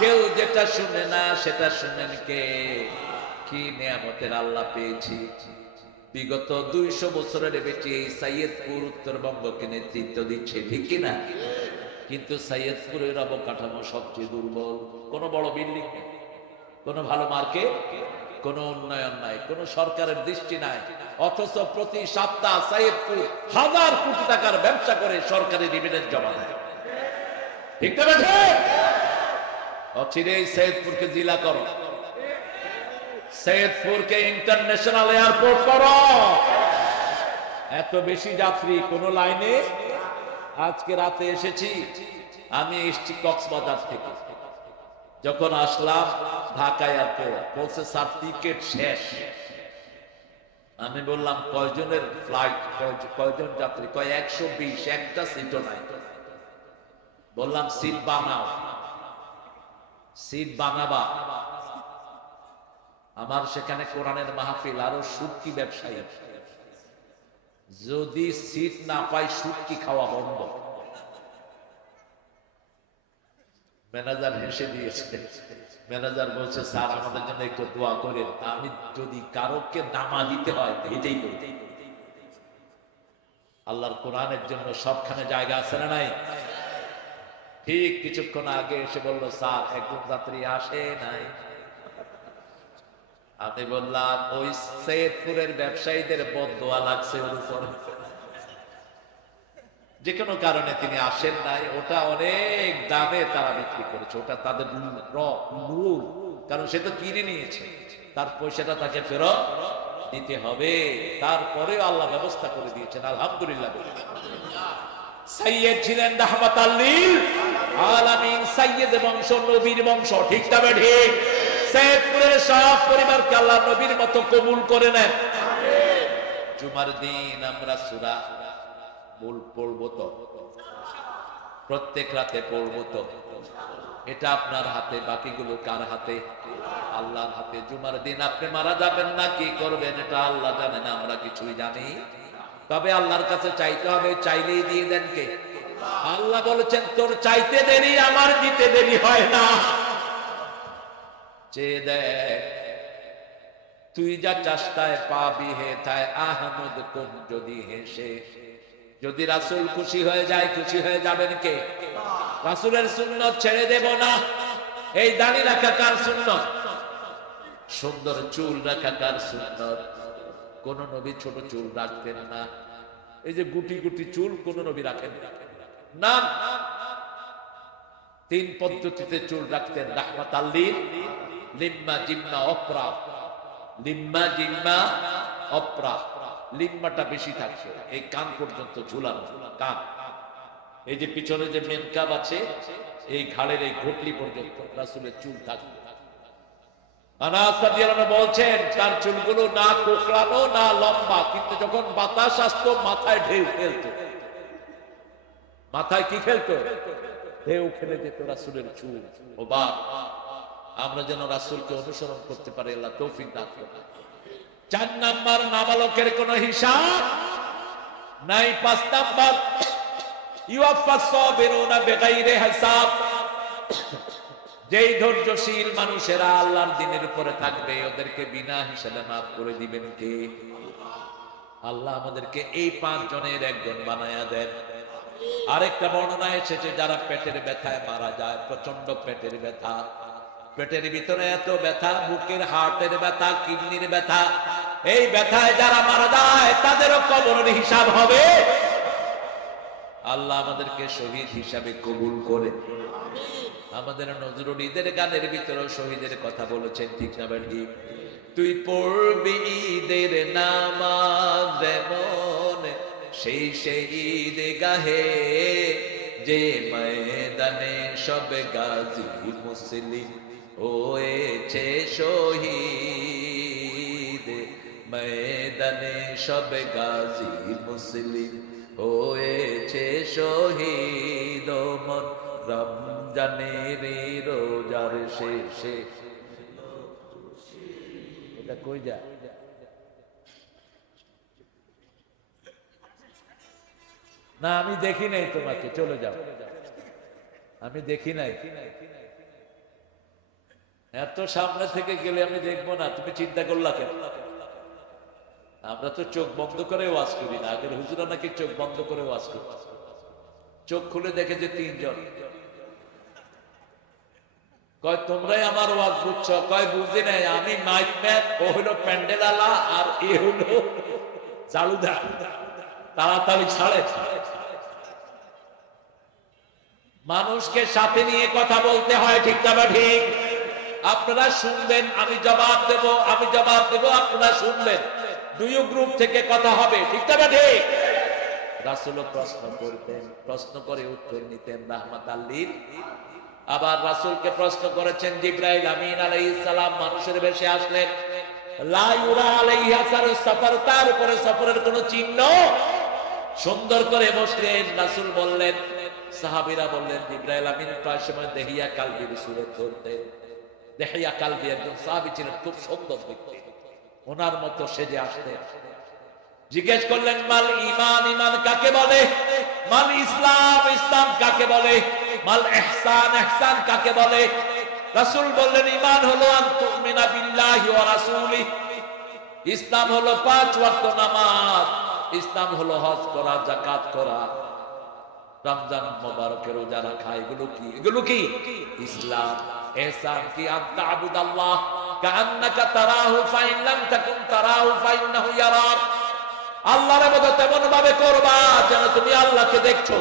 কেউ যেটা শুনে না সেটা শুনেন কে? কি নিয়ামতের আল্লাহ পেয়েছি। বিগত 200 বছরের বেশি এই সৈয়দপুর উত্তরবঙ্গকে নেতৃত্ব দিচ্ছে, ঠিক কিনা? কিন্তু সৈয়দপুরের অবকাঠামো সবচেয়ে দুর্বল। কোনো বড় বিল্ডিং নেই, কোনো ভালো মার্কেট, কোন উন্নয়ন নাই, কোন সরকারের দৃষ্টি নাই। অথচ প্রতি সপ্তাহ সৈয়দপুর 1000 কোটি টাকার ব্যবসা করে সরকারি ডিভিডেন্ড জমা দেয়। ঠিক না? অচিরেই সৈয়দপুরকে জেলা করো, সৈয়দপুরকে ইন্টারন্যাশনাল এয়ারপোর্ট করো। এত বেশি যাত্রী কোন লাইনে। আজকে রাতে এসেছি, আমি এসেছি কক্সবাজার থেকে। যখন আসলাম ঢাকা এয়ারপোর্ট, বলছে স্যার টিকিট শেষ। আমি বললাম কয়জনের ফ্লাইট, কয়জন যাত্রী? কয় 120, একটা সিটও নাই। বললাম সিট বানাও। সিট বানাবা? আমার সেখানে কোরআনের মাহফিল, আরো সুটকি ব্যবসায়ী। যদি সিট না পাই সুটকি খাওয়া বন্ধ। ম্যানেজার হেসে দিয়েছে। ম্যানেজার বলছে স্যার আমাদের জন্য একটু দোয়া করেন। আমি যদি কারোকে নামা দিতে হয় এটাই করি। আল্লাহর কোরআনের জন্য সবখানে জায়গা আছে না নাই? ঠিক কিছুক্ষণ আগে এসে বললো স্যার একজন যাত্রী আসে নাই। আমি বললাম ওই সৈয়দপুরের ব্যবসায়ীদের বদদোয়া লাগছে ওর উপরে, যে কোনো কারণে তিনি আসেন নাই। ওটা অনেক দামে তারা বিক্রি করেছে, ওটা তাদের রুল। কারণ সে তো কিনে নিয়েছে, তার পয়সাটা তাকে ফেরত দিতে হবে। তারপরে আল্লাহ ব্যবস্থা করে দিয়েছেন, আলহামদুলিল্লাহ। সাইয়্যেদ ছিলেন রাহমাতাল লিল আলামিন, সাইয়্যেদ বংশ, নবীর বংশ। ঠিক না ঠিক? সৈয়দপুরের সব পরিবারকে আল্লাহ নবীর মতো কবুল করে নেন। জুমার দিন আমরা সূরা পড়বো তো, প্রত্যেক রাতে পড়বো তো। এটা আপনার হাতে, বাকিগুলো কার হাতে? আল্লাহর হাতে। জুমার দিন আপনি মারা যাবেন না, কি করবেন এটা আল্লাহ জানেন, আমরা কিছুই জানি। তবে আল্লাহর কাছে চাইতে হবে, চাইলেই দিয়ে দেন কে? আল্লাহ বলেছেন তোর চাইতে দেরি, আমার দিতে দেরি হয় না। চেয়ে দেখ, তুই যা চাস্তায় পাবি হে তাই আহমদ কোন যদি হেসে। যদি রাসূল খুশি হয়ে যায়, খুশি হয়ে যাবেন কে? রাসূলের সুন্নাত ছেড়ে দেব না। এই দাড়ি রাখা কার সুন্নাত? সুন্দর চুল রাখা কার সুন্নাত? কোন নবী ছোট চুল রাখতেন না। এই যে গুটি গুটি চুল কোন নবী রাখেন? না, 3 পদ্ধতিতে চুল রাখতেন রাহমাতাল লিল লিম্মা জিম্মা অপরা। লিম্মা জিম্মা অপরা, লিম্মাটা বেশি থাকছে এই কান পর্যন্ত ঝুলানো, কান এই যে পিছনে যে মেনকাব আছে এই ঘাড়ের এই ঘটলি পর্যন্ত রাসূলের চুল থাকবে। আনাস রাদিয়াল্লাহু আনহু বলছেন তার চুলগুলো না কোকড়ানো না লম্বা, কিন্তু যখন বাতাস আসতো মাথায় ঢেউ ফেলতো। মাথায় কি ফেলতো? ঢেউ ফেলে যেত রাসূলের চুল। ওবা আমরা যেন রাসূলকে অনুসরণ করতে পারি, আল্লাহ তৌফিক দান করুন। 4 নাম্বার, নাবালকের কোনো হিসাব নাই। 5 নাম্বার, ইউয়াফাস সাবিরুনা বিগাইরি হিসাব। যেই ধৈর্যশীল মানুষেরা আল্লাহর দ্বীনের উপরে থাকবে ওদেরকে বিনা হিসাবে মাফ করে দিবেন কে? আল্লাহ আমাদেরকে এই 5 জনের একজন বানায়া দেন। আরেকটা বর্ণনা এসেছে যারা পেটের ব্যথায় মারা যায়, প্রচন্ড পেটের ব্যথা, পেটের ভিতরে এত ব্যথা, বুকের হার্টের ব্যথা, কিডনির ব্যথা, এই ব্যথায় যারা মারা যায় তাদেরও কবরের হিসাব হবে। আল্লাহ আমাদেরকে শহীদ হিসাবে কবুল করে। আমাদের নজরুলীদের গানের ভিতরেও শহীদের কথা বলেছেন, ঠিক না বেটি? তুই পড়বি ঈদের নামাজ যেমন সেই শহীদ গাহে, যে ময়দানে সব গাজী মুসলিম হয়েছে শহীদ, ময়দানে সব গাজী মুসলিম হয়েছে শহীদ। মন রমজানের রোজার শেষে, এটা কই যায়? না আমি দেখি নাই তোমাকে, চলে যাও, আমি দেখি নাই। এত সামনে থেকে গেলে আমি দেখবো না, তুমি চিন্তা করলা কেন? আমরা তো চোখ বন্ধ করে ওয়াজ করি না, আগের হুজুরা নাকি চোখ বন্ধ করে ওয়াজ করছে, চোখ খুলে দেখে যে 3 জন। কয় তোমরাই আমার ওয়াজ বুঝছো? কয় বুঝি নাই, আমি মাইক ম্যান, ও হলো প্যান্ডেল আলা, আর এ হলো ঝাড়ুদার। তাড়াতাড়ি ছাড়ে। মানুষকে সাথে নিয়ে কথা বলতে হয়, ঠিক না বা ঠিক? আপনারা শুনবেন, আমি জবাব দেব, আমি জবাব দেব, আপনারা শুনবেন, 2 গ্রুপ থেকে কথা হবে, ঠিক না বা ঠিক? রাসূল প্রশ্ন করতেন, প্রশ্ন করে উত্তর নিতেন রাহমাতাল লিল। আবার রাসূলকে প্রশ্ন করেছেন জিবরাইল আমিন আলাইহিস সালাম, মানুষের বেশে আসলেন, লা ইউরা আলাইহি আসারুস সাফার, তার উপরে সফরের কোনো চিহ্ন। সুন্দর করে বসলেন, রাসূল বললেন, সাহাবীরা বললেন জিবরাইল আমিন প্রায় সময় দেহিয়া কালবির সূরত ধরতেন। দেহিয়া কালবি একজন সাহাবী ছিলেন, খুব সুন্দর দেখতে, ওনার মতো সেজে আসতেন। জিজ্ঞেস করলেন মাল ঈমান, ঈমান কাকে বলে? মাল ইসলাম, ইসলাম কাকে বলে? মাল ইহসান, ইহসান কাকে বলে? রাসূল বললেন ঈমান হলো আন তুমিনা বিল্লাহি ওয়া রাসূলিহি, ইসলাম হলো 5 ওয়াক্ত নামাজ, ইসলাম হলো হজ করা, যাকাত করা, রমজান মোবারকে রোজা রাখা। এগুলো কি? এগুলো কি ইসলাম। ইহসান কি? আনতা আবুদাল্লাহ কাআন্নাকা তারাহু ফাইন লাম তাকুন তারাহু ফাইন্নাহু ইয়ারাক। আল্লাহর ইবাদত এমন ভাবে করবা যেন তুমি আল্লাহকে দেখছো।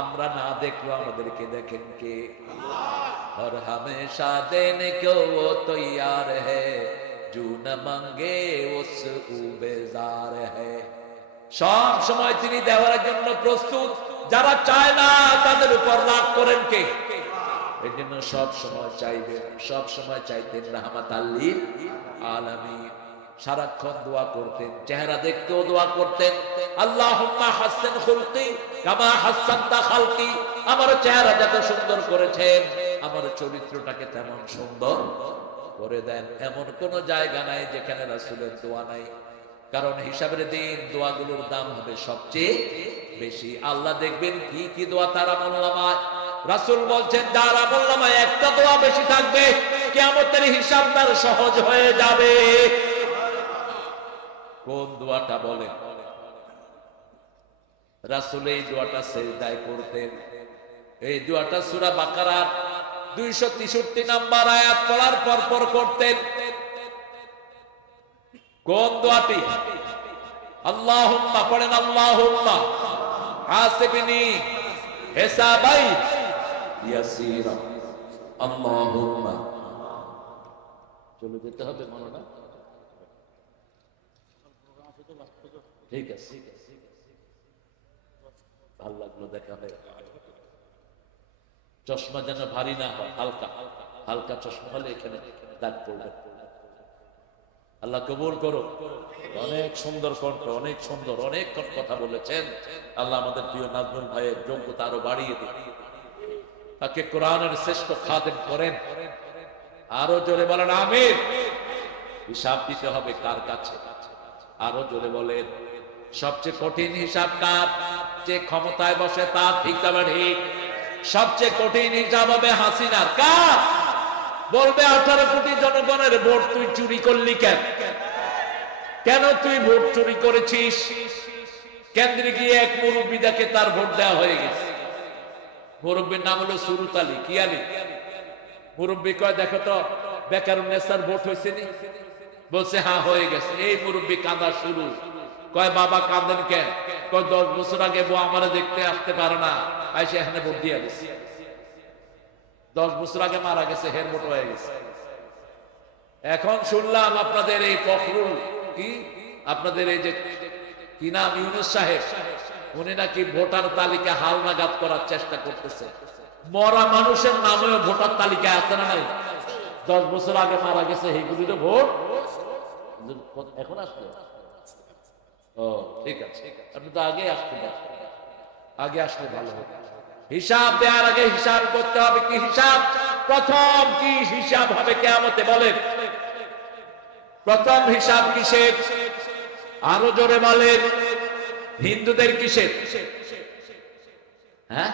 আমরা না দেখলো আমাদেরকে দেখেন কে? আল্লাহ। और हमेशा देने को वो तैयार है जो न मांगे उस बेजार है। সব সময় তিনি দেওয়ার জন্য প্রস্তুত, যারা চায় না তাদের উপর রাগ করেন কে? এই জন্য সব সময় চাইবেন, সব সময় চাইতেন রাহমাতাল লিল আলামিন। সারাক্ষণ দোয়া করতেন, চেহারা দেখতেও দোয়া করতেন, আল্লাহুম্মা হাসসিন খুলকি কামা হাসসানতা খালকি। আমার চেহারা যত সুন্দর করেছেন আমার চরিত্রটাকে তেমন সুন্দর করে দেন। এমন কোন জায়গা নাই যেখানে রাসূলের দোয়া নাই, কারণ হিসাবের দিন দোয়াগুলোর দাম হবে সবচেয়ে বেশি। আল্লাহ দেখবেন কি কি দোয়া তার আমলনামায়। রাসূল বলছেন যার আমলনামায় একটা দোয়া বেশি থাকবে কিয়ামতের হিসাব তার সহজ হয়ে যাবে। কোন দোয়াটা বলেন? রাসূল এই দোয়াটা সিজদায় করতেন। এই দোয়াটা সূরা বাকারার 263 নম্বর আয়াত পড়ার পর পর করতেন। কোন দোয়াটি? আল্লাহুম্মা পড়েন, আল্লাহুম্মা হাসিবনি হিসাবাই ইয়াসীরা। আল্লাহুম্মা, চলে যেতে হবে মনে না? ঠিক আছে, ভালো লাগলো দেখা হয়। চশমা যেন ভারী না হয়, হালকা হালকা চশমা হলে এখানে দাগ পড়বে। আল্লাহ কবুল করো। অনেক সুন্দর কণ্ঠ, অনেক সুন্দর, অনেক কথা বলেছেন। আল্লাহ আমাদের প্রিয় নাজমুল ভাইয়ের যোগ্যতা আরো বাড়িয়ে দিন, তাকে কোরআনের শ্রেষ্ঠ খাদেম করেন। আরো জোরে বলেন আমিন। হিসাব দিতে হবে কার কাছে? আরো জোরে বলেন। সবচেয়ে কঠিন হিসাব কার? যে ক্ষমতায় বসে তার। ঠিক না ঠিক? সবচেয়ে কঠিন হিসাব হবে হাসিনার। কার? বলবে 18 কোটি জনগণের ভোট তুই চুরি করলি কেন? কেন তুই ভোট চুরি করেছিস? কেন্দ্রে গিয়ে এক মুরব্বী দেখে তার ভোট দেওয়া হয়ে গেছে। মুরব্বীর নাম হলো সুরুত আলী। কি আলী? মুরব্বী কয় দেখো তো বেকারুন্নেসার ভোট হয়েছে নি? বলছে হ্যাঁ হয়ে গেছে। এই মুরব্বী কাঁদা শুরু। কয় বাবা কাঁদেন কেন? কয় 10 বছর আগে বউ আমারে দেখতে আসতে পারে না, আইসে এখানে ভোট দিয়ে গেছে। 10 বছর আগে মারা গেছে, হের ভোট হয়ে গেছে। এখন শুনলাম আপনাদের এই ফখরুল কি আপনাদের এই যে কি নাম ইউনূস সাহেব, উনি নাকি ভোটার তালিকা হালনাগাদ করার চেষ্টা করতেছে। মরা মানুষের নামেও ভোটার তালিকায় আছে না নাই? 10 বছর আগে মারা গেছে, এইগুলি তো ভোট এখন আসলে। ও ঠিক আছে, আপনি তো আগে আসতেন, আগে আসলে ভালো হতো। হিসাব দেওয়ার আগে হিসাব করতে হবে। কি হিসাব? প্রথম কি হিসাব হবে কিয়ামতে? বলেন প্রথম হিসাব কিসের? আরো জোরে বলেন। হিন্দুদের কিসের? হ্যাঁ,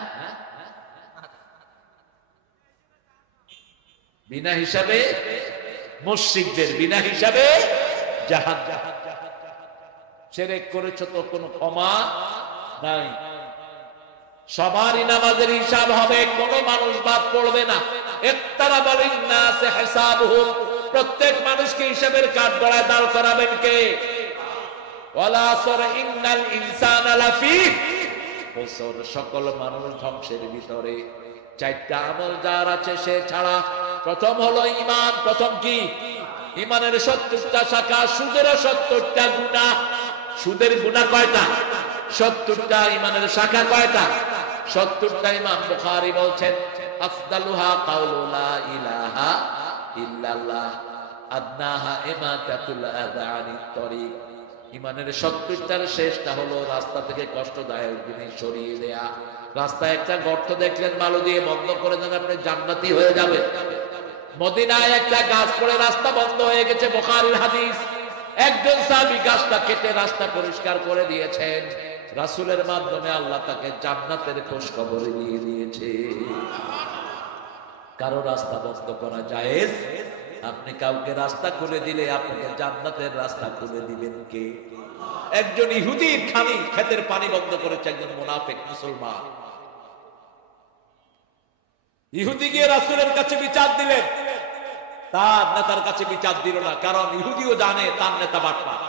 বিনা হিসাবে মুশরিকদের, বিনা হিসাবে জাহান্নাম। শিরক করেছো তো কোনো ক্ষমা নাই। সবারই নামাজের হিসাব হবে, কোনো মানুষ বাদ পড়বে না। ইকতারাবা লিন-নাসি হিসাবুহুম, প্রত্যেক মানুষকে হিসাবের কাঠগড়ায় দাঁড় করাবেন কে? ওয়ালা আসর ইন্নাল ইনসানা লাফি খুসর, সকল মানুষ ধ্বংসের ভিতরে। 4টা আমল যার আছে সে ছাড়া। প্রথম হলো ঈমান। প্রথম কি? ঈমানের 70টা শাখা, সুদের 70টা গুনাহ। সুদের গুনাহ কয়টা? 70টা। ঈমানের শাখা কয়টা? 70টা। ইমাম বুখারী বলছেন আফদালুহা কাউলু লা ইলাহা ইল্লাল্লাহ আদনাহা ইমাতাতুল আযা আনিত তরিক। ঈমানের 70টার শেষটা হলো রাস্তা থেকে কষ্টদায়ক জিনিস সরিয়ে দেয়া। রাস্তায় একটা গর্ত দেখলেন, বালু দিয়ে বন্ধ করে দেন, আপনি জান্নাতি হয়ে যাবেন। মদিনায় একটা গাছ পড়ে রাস্তা বন্ধ হয়ে গেছে, বুখারীর হাদিস। একজন সাহাবী গাছটা কেটে রাস্তা পরিষ্কার করে দিয়েছেন। রাসূলের মাধ্যমে আল্লাহ তাকে জান্নাতের খোঁজ খবর দিয়ে দিয়েছে। কারো রাস্তা বন্ধ করা জায়েজ? আপনি কাউকে রাস্তা খুলে দিলে আপনাকে জান্নাতের রাস্তা খুলে দিবেন কে? একজন ইহুদির ক্ষেতের পানি বন্ধ করেছে একজন মুনাফিক মুসলমান। ইহুদি গিয়ে রাসূলের কাছে বিচার দিলেন, তার নেতার কাছে বিচার দিল না, কারণ ইহুদিও জানে তার নেতা বাটপার।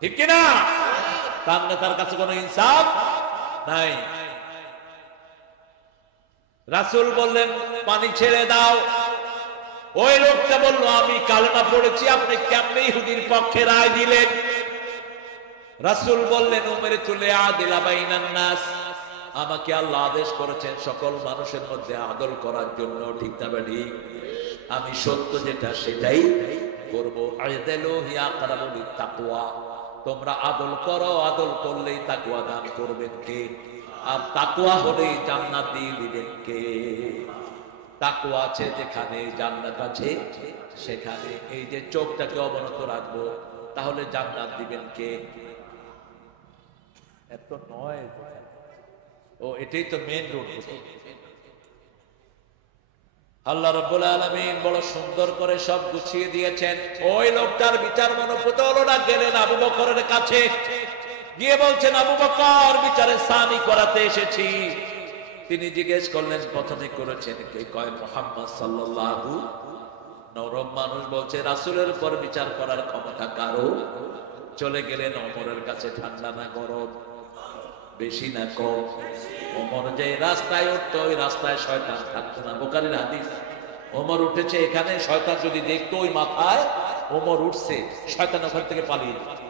ঠিক কিনা? তার নেতার কাছে কোনো ইনসাফ নাই। রাসূল বললেন পানি ছেড়ে দাও। ওই লোকটা বলল আমি কালেমা পড়েছি, আপনি কেমনে ইহুদির পক্ষে রায় দিলেন? রাসূল বললেন উমিরতু লিআদিলা বাইনান নাস, আমাকে আল্লাহ আদেশ করেছেন সকল মানুষের মধ্যে আদল করার জন্য। ঠিক না ঠিক? আমি সত্য যেটা সেটাই করব। আ'দিলু হিয়া আকরাবু লিত-তাকওয়া, তোমরা আদল করো, আদল করলেই তাকওয়া দান করবেন কে? আর তাকওয়া হলেই জান্নাত দিয়ে দিবেন কে? তাকওয়া আছে যেখানে জান্নাত আছে সেখানে। এই যে চোখটাকে অবনত রাখবো, তাহলে জান্নাত দিবেন কে? এত নয়। ও এটাই তো মেইন রোড। আল্লাহ রাব্বুল আলামিন বড় সুন্দর করে সব গুছিয়ে দিয়েছেন। ওই লোকটার বিচার মনোপুত হলো না, গেলেন আবু বকরের কাছে, গিয়ে বলছেন আবু বকর বিচারে সানি করাতে এসেছি। তিনি জিজ্ঞেস করলেন প্রথমে করেছেন কে? কয় মুহাম্মদ সাল্লাল্লাহু। নরম মানুষ বলছে রাসূলের উপর বিচার করার ক্ষমতা কারো? চলে গেলেন ওমরের কাছে, ঠান্ডা না গরম? বেশি না কম? ওমর যে রাস্তায় উঠতো ওই রাস্তায় শয়তান থাকতো না। বুখারীর হাদিস। ওমর উঠেছে এখানে, শয়তান যদি দেখতো ওই মাথায় ওমর উঠছে, শয়তান ওখান থেকে পালিয়ে যেত।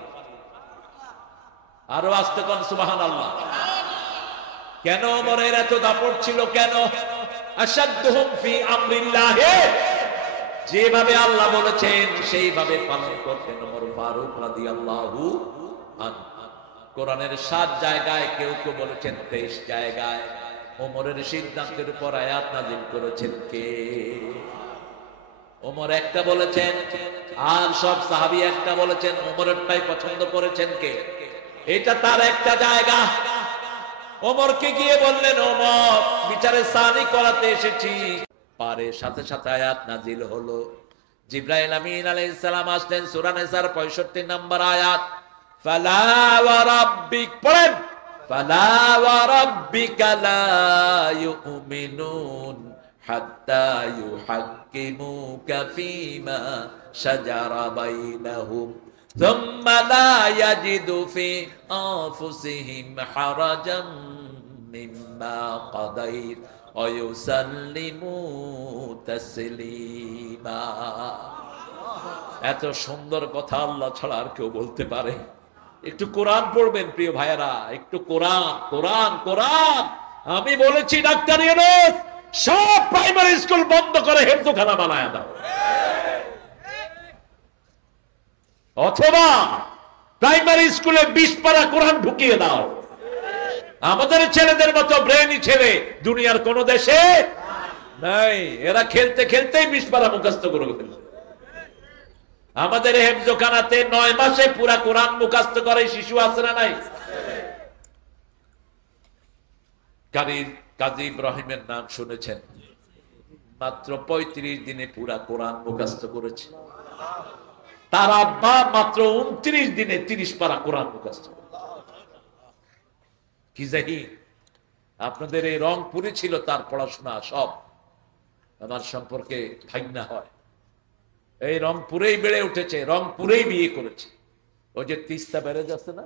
আরো আসতে কোন সুবহানাল্লাহ। কেন ওমরের এত দাপট ছিল? কেন? আশাদ্দুহুম ফি আমরিল্লাহ, যেভাবে আল্লাহ বলেছেন সেইভাবে পালন করতেন ওমর ফারুক রাদিয়াল্লাহু আনহু। কোরআনের 7 জায়গায়, কেউ কেউ বলেছেন 23 জায়গায় ওমরের সিদ্ধান্তের উপর আয়াত নাযিল করেছেন কে? ওমর একটা বলেছেন, আর সব সাহাবী একটা বলেছেন। ওমরেরটাই পছন্দ করেছেন কে? এটা তার একটা জায়গা। ওমরকে গিয়ে বললেন, ওমর বিচারে সানি করাতে এসেছি। পারে সাথে সাথে আয়াত নাযিল হলো। জিবরাইল আমিন আলাইহিস সালাম আসলেন, সূরা নিসার 65 নম্বর আয়াত। ফালা ওয়া রাব্বিক, পড়েন, ফালা ওয়া রাব্বিকা লা ইউমিনুন হাত্তা ইউহাক্কিমুকা ফীমা শাজারা বাইনাহুম সুম্মা লা ইয়াজিদু ফি আনফুসিহিম হারাজাম মিম্মা কাদাইত ওয়া ইউসাল্লিমু তাসলিমা। এত সুন্দর কথা আল্লাহ ছাড়া আর কেউ বলতে পারে? একটু কোরআন পড়বেন প্রিয় ভাইয়েরা, একটু কোরআন কোরআন কোরআন। আমি বলেছি ডাক্তার ইউনূস, সব প্রাইমারি স্কুল বন্ধ করে হেফজখানা বানায় দাও, অথবা প্রাইমারি স্কুলে 20 পারা কোরআন ঢুকিয়ে দাও। আমাদের ছেলেদের মতো ব্রেইনি ছেলে দুনিয়ার কোন দেশে নাই। এরা খেলতে খেলতেই 20 পারা মুখস্থ করে ফেলছে। আমাদের হেফজখানাতে 9 মাসে পুরা কোরআন মুখস্থ করে শিশু আছে না নাই? কাজী ইব্রাহিমের নাম শুনেছেন, মাত্র 35 দিনে পুরা কোরআন মুখস্থ করেছে। তার আব্বা মাত্র 29 দিনে 30 পারা কোরআন মুখস্থ। কি জাহি আপনাদের এই রংপুরে ছিল তার পড়াশোনা সব। আমার সম্পর্কে ভাগ্না হয়, এই রংপুরেই বেড়ে উঠেছে, রংপুরেই বিয়ে করেছে। ওই যে তিস্তা ব্যারেজ আছে না,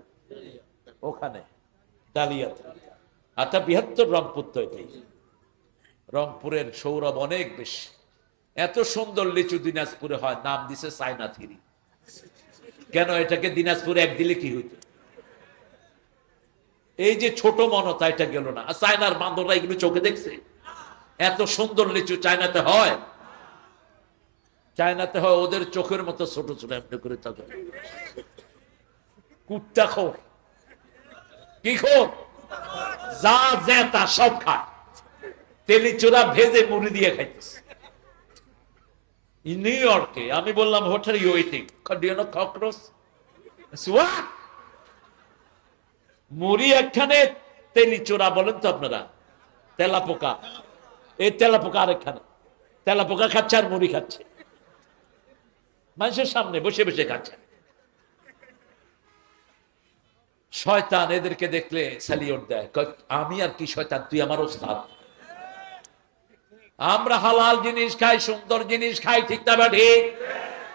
ওখানে ডালিয়াতে। আচ্ছা, 72 রংপুর তো এটাই। রংপুরের সৌরভ অনেক বেশি। এত সুন্দর লিচু দিনাজপুরে হয়, নাম দিছে চায়না থিরি। কেন? এটাকে দিনাজপুরে এক দিলে কি হইতো? এই যে ছোট মনতা, এটা গেল না। আর চায়নার বান্দররা এগুলো চোখে দেখছে? এত সুন্দর লিচু চায়নাতে হয়? চায়নাতে হয় ওদের চোখের মতো ছোট ছোট, এমনি করে থাকে। কুত্তা খোর, কি খোর, যা জেতা সব খায়। তেলি চোরা ভেজে মুড়ি দিয়ে খাইতেছে। নিউ ইয়র্কে আমি বললাম, what are you eating? Do you know cockroach? মুড়ি একখানে, তেলি চোরা বলেন তো আপনারা, তেলাপোকা। এই তেলাপোকা আরেকখানে, তেলাপোকা খাচ্ছে আর মুড়ি খাচ্ছে মানুষের সামনে বসে বসে খাচ্ছে। শয়তান এদেরকে দেখলে স্যালিউট দেয়, আমি আর কি শয়তান, তুই আমার ওস্তাদ। আমরা হালাল জিনিস খাই, সুন্দর জিনিস খাই, ঠিক না ঠিক?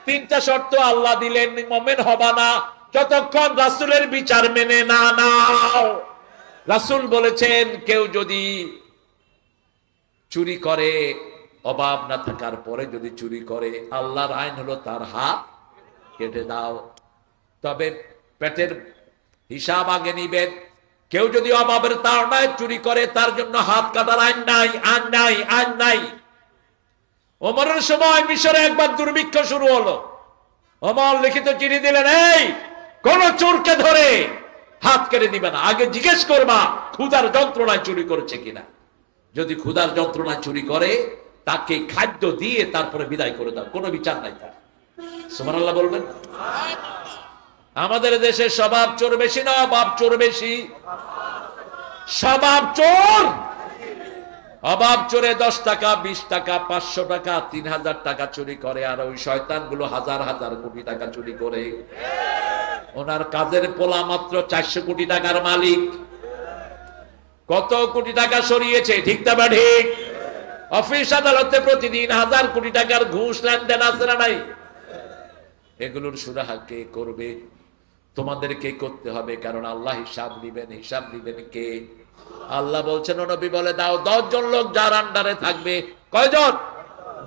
3টা শর্ত আল্লাহ দিলেন, মুমিন হবা না যতক্ষণ রাসূলের বিচার মেনে না নাও। রাসূল বলেছেন, কেউ যদি চুরি করে, অভাব না থাকার পরে যদি চুরি করে, আল্লাহর আইন হলো তার হাত কেটে দাও। তবে পেটের হিসাব আগে নিবেন। কেউ যদি অভাবের তাড়নায় চুরি করে, তার জন্য হাত কাটার আইন নাই, আইন নাই, আইন নাই। ওমরের সময় মিশরে একবার দুর্ভিক্ষ শুরু হলো। ওমর লিখিত চিঠি দিলেন, এই কোন চোরকে ধরে হাত কেটে দিবে না, আগে জিজ্ঞেস করবা ক্ষুধার যন্ত্রণায় চুরি করেছে কিনা। যদি ক্ষুধার যন্ত্রণায় চুরি করে, তাকে খাদ্য দিয়ে তারপরে বিদায় করে দাও, কোনো বিচার নাই তার। সুবহানাল্লাহ বলবেন। আমাদের দেশে স্বভাব চোর বেশি না অভাব চোর বেশি? স্বভাব চোর। অভাব চোরে 10 টাকা, 20 টাকা, 500 টাকা, 3000 টাকা চুরি করে, আর ওই শয়তান গুলো হাজার হাজার কোটি টাকা চুরি করে। ওনার কাজের পোলা মাত্র 400 কোটি টাকার মালিক। কত কোটি টাকা সরিয়েছে, ঠিক না ঠিক? অফিস আদালতে প্রতিদিন 1000 কোটি টাকার ঘুষ লেনদেন আছে না নাই? এগুলোর সুরাহা কে করবে? তোমাদেরকে করতে হবে, কারণ আল্লাহ হিসাব দিবেন। হিসাব দিবেন কে? আল্লাহ বলছেন, ও নবী বলে দাও 10 জন লোক যার আন্ডারে থাকবে। কয়জন?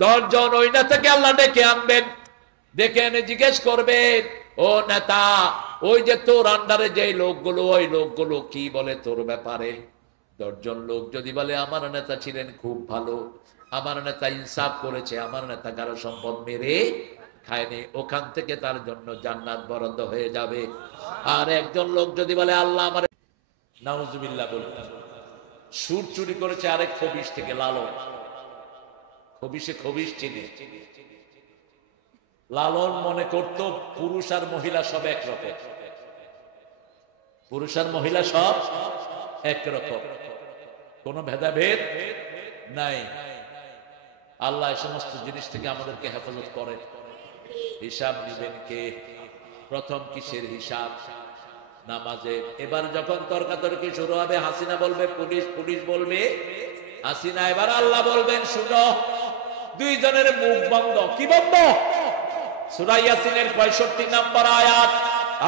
10 জন। ওই নেতাকে আল্লাহ ডেকে আনবেন, ডেকে এনে জিজ্ঞেস করবেন, ও নেতা, ওই যে তোর আন্ডারে যে লোকগুলো, ওই লোকগুলো কি বলে তোর ব্যাপারে? 10 জন লোক যদি বলে আমার নেতা ছিলেন খুব ভালো, আমার নেতা ইনসাফ করেছে, আমার নেতা কারো সম্পদ মেরে খায়নি, ওখান থেকে তার জন্য জান্নাত বরাদ্দ হয়ে যাবে। আর একজন লোক যদি বলে আল্লাহ আমার, নাউজুবিল্লাহ বলতে, সুর চুরি করেছে আরেক খবিশ থেকে, লালন, খবিশে খবিশ চিনে। লালন মনে করত পুরুষ আর মহিলা সব একরকম, পুরুষ আর মহিলা সব একরকম, কোন ভেদাভেদ নাই। আল্লাহ এই সমস্ত জিনিস থেকে আমাদেরকে হেফাজত করেন। হিসাব নিবেন কে? প্রথম কিসের হিসাব? নামাজে। এবার যখন তর্কাতর্কি শুরু হবে, হাসিনা বলবে পুলিশ, পুলিশ বলবে হাসিনা, এবার আল্লাহ বলবেন শুনো, দুইজনের মুখ বন্ধ। কি বন্ধ? সূরা ইয়াসিনের 65 নম্বর আয়াত,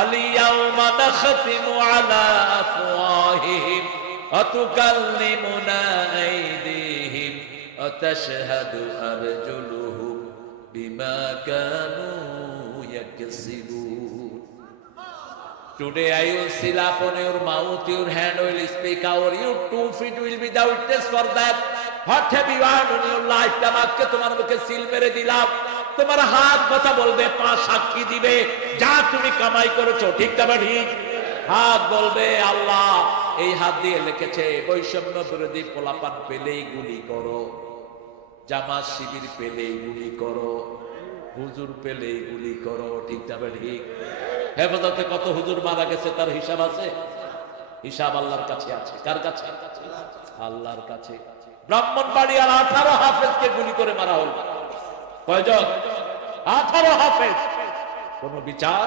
আল-ইয়াওমা নাখতিমু আলা আফওয়াহিহিম ওয়া তুকাল্লিমুনা আইদিহিম ওয়া তাশহাদু আরজুলুহুম বিমা Kanu ইয়াকসিবুন। Today I will seal upon your mouth, your hand will speak out, your 2 feet will be the witness for that. What have you earned in your lifetime? আজকে তোমার মুখে সিল মেরে দিলাম, তোমার হাত কথা বলবে, পা সাক্ষী দিবে যা তুমি কামাই করেছো, ঠিক না ঠিক? হাত বলবে আল্লাহ এই হাত দিয়ে লিখেছে বৈষম্য বিরোধী পোলাপান পেলেই গুলি করো, জামাত শিবির পেলেই গুলি করো, হুজুর পেলেই গুলি করো, ঠিক না ঠিক? হেফাজতে কত হুজুর মারা গেছে তার হিসাব আছে? হিসাব আল্লাহর কাছে আছে। কার কাছে? আল্লাহর কাছে। ব্রাহ্মণবাড়িয়ার 18 হাফেজকে গুলি করে মারা হল। কয়জন? 18 হাফেজ। কোন বিচার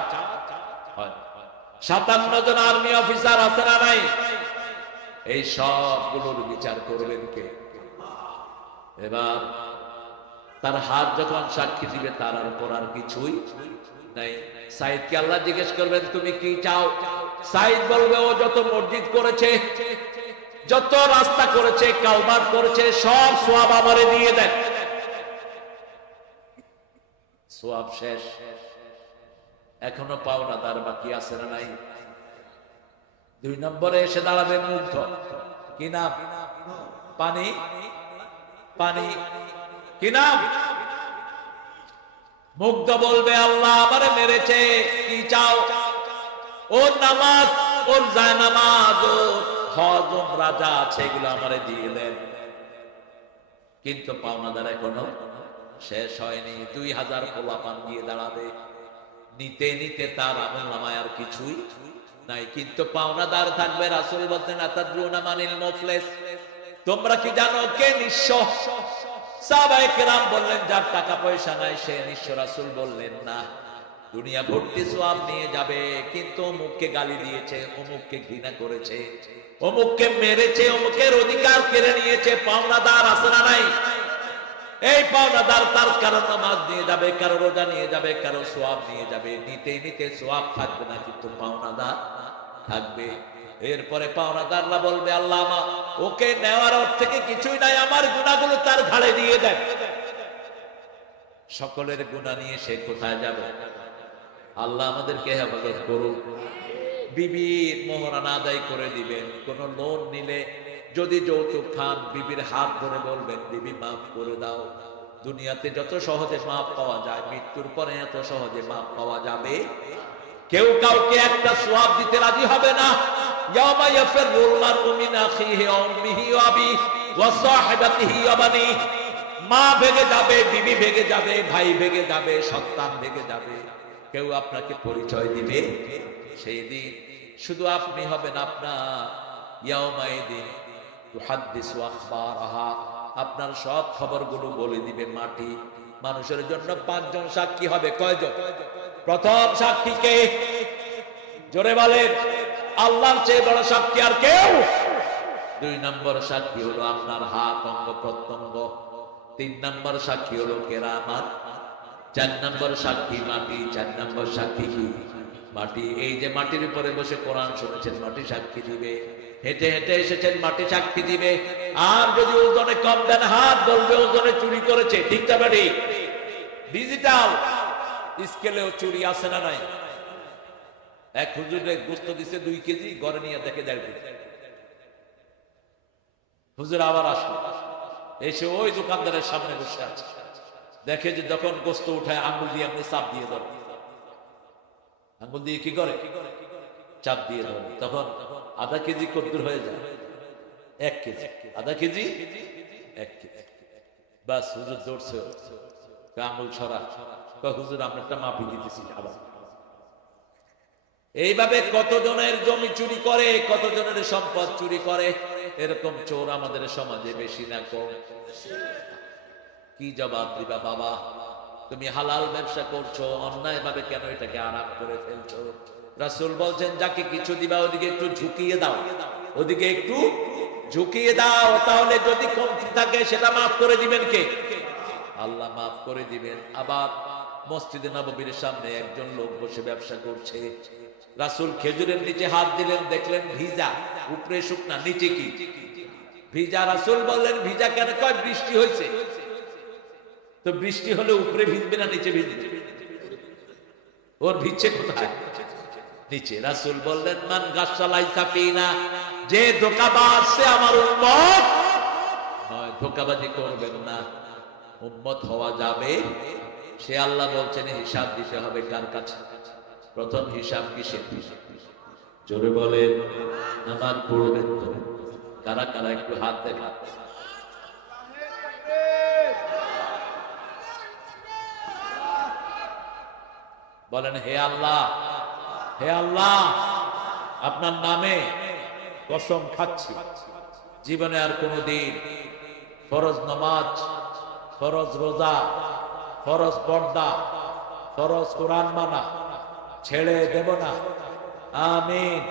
হয়? 57 জন আর্মি অফিসার আছে না নাই? এই সবগুলোর বিচার করবেন কে? এবার তার হাত যখন সাক্ষী দিবে, তার উপর আর কিছুই নাই। সাইদকে আল্লাহ জিজ্ঞেস করবেন তুমি কি চাও? সাইদ বলবে ও যত মসজিদ করেছে, যত রাস্তা করেছে, কালবাট করেছে, সব সওয়াব আমারে দিয়ে দেন। সওয়াব শেষ, এখনো পাওনাদার বাকি আছে না নাই? 2 নম্বরে এসে দাঁড়াবে মুগ্ধ। কি নাম? পানি, পানি। কি নাম? মুগ্ধ বলবে আল্লাহ আমারে মেরেছে, কি চাও? ওর নামাজ, ওর জায়নামাজ, ওর হজ উমরা যা আছে এগুলো আমারে দিয়ে দেন। কিন্তু পাওনাদার এখনো শেষ হয়নি। 2000 পোলাপান গিয়ে দাঁড়াবে, নিতে নিতে তার আমলনামায় আর কিছুই নাই, কিন্তু পাওনাদার থাকবে। রাসূল বলতেন আতাদরুনা মানিল মুফলিস, তোমরা কি জানো কে নিঃস্ব? সাহাবায়ে কেরাম বললেন যার টাকা পয়সা নাই সে নিঃস্ব। রাসূল বললেন না, দুনিয়া ভর্তি সওয়াব নিয়ে যাবে, কিন্তু অমুককে গালি দিয়েছে, অমুককে ঘৃণা করেছে, অমুককে মেরেছে, অমুকের অধিকার কেড়ে নিয়েছে, পাওনাদার আছে না নাই? এই পাওনাদার তার কারো নামাজ নিয়ে যাবে, কারো রোজা নিয়ে যাবে, কারো সওয়াব নিয়ে যাবে। নিতে নিতে সওয়াব থাকবে না, কিন্তু পাওনাদার থাকবে। এরপরে পাওনাদাররা বলবে আল্লাহ ওকে নেওয়ার ওর থেকে কিছুই নাই, আমার গুনাহগুলো তার ঘাড়ে দিয়ে দেন। সকলের গুনাহ নিয়ে সে কোথায় যাবে? আল্লাহ আমাদেরকে হেফাজত করুন। বিবির মোহরানা আদায় করে দিবেন। কোন লোন নিলে যদি যৌতুক খান, বিবির হাত ধরে বলবেন বিবি মাফ করে দাও। দুনিয়াতে যত সহজে মাফ পাওয়া যায়, মৃত্যুর পরে এত সহজে মাফ পাওয়া যাবে? কেউ কাউকে একটা সওয়াব দিতে রাজি হবে না। ইয়াওমা ইয়াফিরুল মারউ মিন আখিহি ওয়া উম্মিহি ওয়া আবিহি ওয়া সাহিবাতিহি ওয়া বানিহি। মা ভেগে যাবে, বিবি ভেগে যাবে, ভাই ভেগে যাবে, সন্তান ভেগে যাবে। কেউ আপনাকে পরিচয় দিবে সেই দিন, শুধু আপনি হবেন আপনার। ইয়াউমাইদিন তুহাদ্দিসু আখবারাহা, আপনার সব খবরগুলো বলে দিবে মাটি। মানুষের জন্য 5 জন সাক্ষী হবে। কয়জন? প্রথম সাক্ষী কে? জোরে বলেন। আল্লাহর চেয়ে বড় সাক্ষী আর কেউ? 2 নম্বর সাক্ষী হলো আপনার হাত, অঙ্গ প্রত্যঙ্গ। 3 নম্বর সাক্ষী হলো কেরামত। 4 নম্বর সাক্ষী মাটি। 4 নম্বর সাক্ষী কি? মাটি, এই যে মাটির উপরে বসে কোরআন শুনেছেন, মাটি সাক্ষী দিবে। হেঁটে হেঁটে এসেছেন, মাটি সাক্ষী দিবে। আর যদি ওজনে কম দেন হাত, বলবে ওজনে চুরি করেছে। ঠিক না বাড়ি? ডিজিটাল স্কেলেও চুরি আছে না নাই? এক হুজুরে গোস্ত দিছে 2 কেজি, ঘরে নিয়ে দেখে 1.5 কেজি। হুজুর আবার আসলো, এসে ওই দোকানদারের সামনে বসে আছে। দেখে যে যখন গোস্ত উঠায় আঙ্গুল দিয়ে আপনি চাপ দিয়ে ধরে, আঙ্গুল দিয়ে কি করে? চাপ দিয়ে ধরে। তখন আধা কেজি কদ্দুর হয়ে যায় 1 কেজি, আধা কেজি 1 কেজি। বাস হুজুর দৌড়ছে, আঙ্গুল ছড়া। হুজুর আপনারটা মাপি দিতেছি আবার। এইভাবে কতজনের জমি চুরি করে, কতজনের সম্পদ চুরি করে। এরকম চোর আমাদের সমাজে বেশি না কম? কি জবাব দিবা বাবা? তুমি হালাল ব্যবসা করছো, অন্যায় ভাবে কেন এটাকে আরাম করে ফেলছো? রাসূল বলছেন যাকে কিছু দিবা ওদিকে একটু ঝুঁকিয়ে দাও, ওদিকে একটু ঝুঁকিয়ে দাও, তাহলে যদি কমতি থাকে সেটা মাফ করে দিবেন কে? আল্লাহ মাফ করে দিবেন। আবার মসজিদে নববীর সামনে একজন লোক বসে ব্যবসা করছে। রাসূল খেজুরের নিচে হাত দিলেন, দেখলেন ভিজা, উপরে শুকনা, নিচে কি ভিজা। রাসূল বললেন ভিজা কেন? কয় বৃষ্টি হয়েছে। তো বৃষ্টি হলে উপরে ভিজবে না নিচে ভিজবে? ওর ভিজছে কোথায়? নিচে। রাসূল বললেন মান গাসসালাইসা ফিনা, যে ধোঁকাবাজ সে আমার উম্মত নয়। ধোঁকাবাজি করবেন না, উম্মত হওয়া যাবে। সে আল্লাহ বলছেন হিসাব দিতে হবে কার কাছে? প্রথম হিসাব কিসের? জোরে বলেন। নামাজ পড়বেন তো? কারা কারা একটু হাত দেখা। বলেন হে আল্লাহ, হে আল্লাহ, আপনার নামে কসম খাচ্ছি জীবনে আর কোনদিন ফরজ নামাজ, ফরজ রোজা, ফরজ পর্দা, ফরজ কোরআন মানা ছেড়ে দেব না। আমিন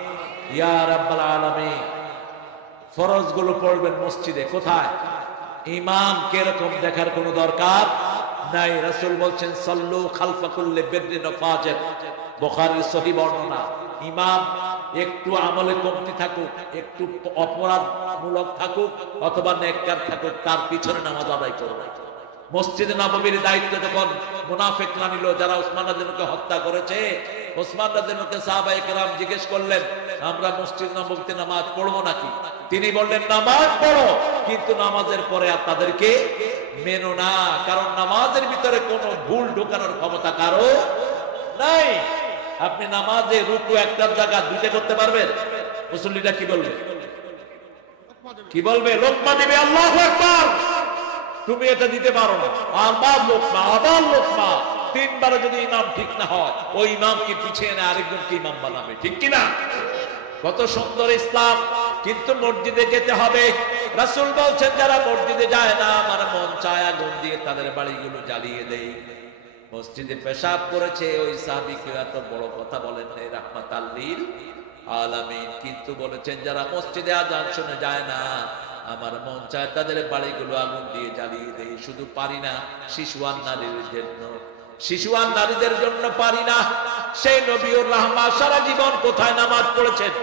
ইয়া রাব্বাল আলামিন। ফরজ গুলো পড়বেন মসজিদে। কোথায়? ইমাম কিরকম দেখার কোনো দরকার নাই। রাসূল বলছেন সাল্লু খালফা কুল্লি বিররিন ওয়া ফাজির, বুখারীর সহিহ বর্ণনা। ইমাম একটু আমলে কমতি থাকুক, একটু অপরাধমূলক থাকুক অথবা নেককার থাকুক, তার পিছনে নামাজ আদায় করবে। মসজিদে নববীর দায়িত্ব যখন মুনাফিকরা নিল, যারা ওসমান রাদিয়াল্লাহু আনহু হত্যা করেছে, ওসমান রাদিয়াল্লাহু আনহু সাহাবায়ে কেরাম জিজ্ঞেস করলেন আমরা মসজিদ নববীতে নামাজ পড়বো নাকি? তিনি বললেন নামাজ পড়ো, কিন্তু নামাজের পরে আর তাদেরকে মেনো না, কারণ নামাজের ভিতরে কোনো ভুল ঢোকানোর ক্ষমতা কারো নাই। আপনি নামাজে রুকু একটার জায়গা 2টা করতে পারবেন? মুসল্লিরা কি বলবে? কি বলবে? লোকমা দিবে, আল্লাহু আকবার। তুমি এটা দিতে পারো না। আবার লোকমা, আবার লোকমা। 3 বারে যদি ইমাম ঠিক না হয়, ওই ইমামকে পিছিয়ে এনে আরেকজনকে ইমাম বানাবে। ঠিক কিনা? কত সুন্দর ইসলাম। কিন্তু মসজিদে যেতে হবে। রাসূল বলছেন যারা মসজিদে যায় না, আমার মন চায় আগুন দিয়ে তাদের বাড়িগুলো জ্বালিয়ে দেই। মসজিদে পেশাব করেছে, ওই সাহাবীকে এত বড় কথা বলেন নাই রাহমাতাল লিল আলামিন। কিন্তু বলেছেন যারা মসজিদে আযান শুনে যায় না, আমার মন চায় তাদের বাড়িগুলো আগুন দিয়ে জ্বালিয়ে দেই। শুধু পারি না শিশু আর নারীদের জন্য, শিশু আর নারীদের জন্য পারি না। সেই নবীউর রাহমাত সারা জীবন কোথায় নামাজ পড়েছেন?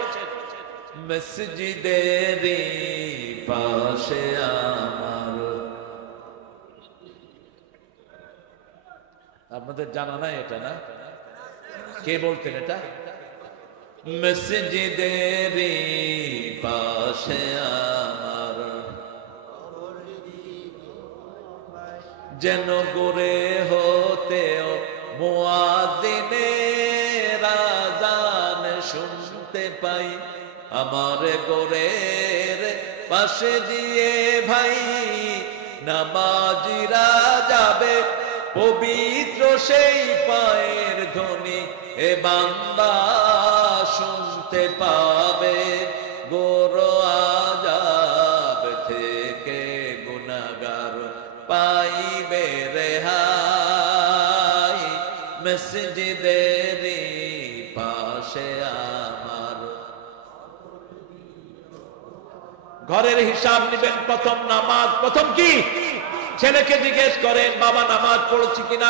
মসজিদের পাশে আমার। আপনাদের জানা নাই এটা? না, কে বলতেন এটা? মসজিদের পাশে আমার যেন গড়ে হতেও মুয়াজ্জিনের আযান শুনতে পাই। আমার গোরের পাশে দিয়ে ভাই নামাজিরা যাবে, পবিত্র সেই পায়ের ধ্বনি এ বান্দা শুনতে পাবে। গোর আযাব থেকে গুনাহগার পাইবে রেহাই। মসজিদের পাশে আমার। ঘরের হিসাব নেবেন, প্রথম নামাজ। প্রথম কি? ছেলেকে জিজ্ঞেস করেন বাবা নামাজ পড়েছি কিনা।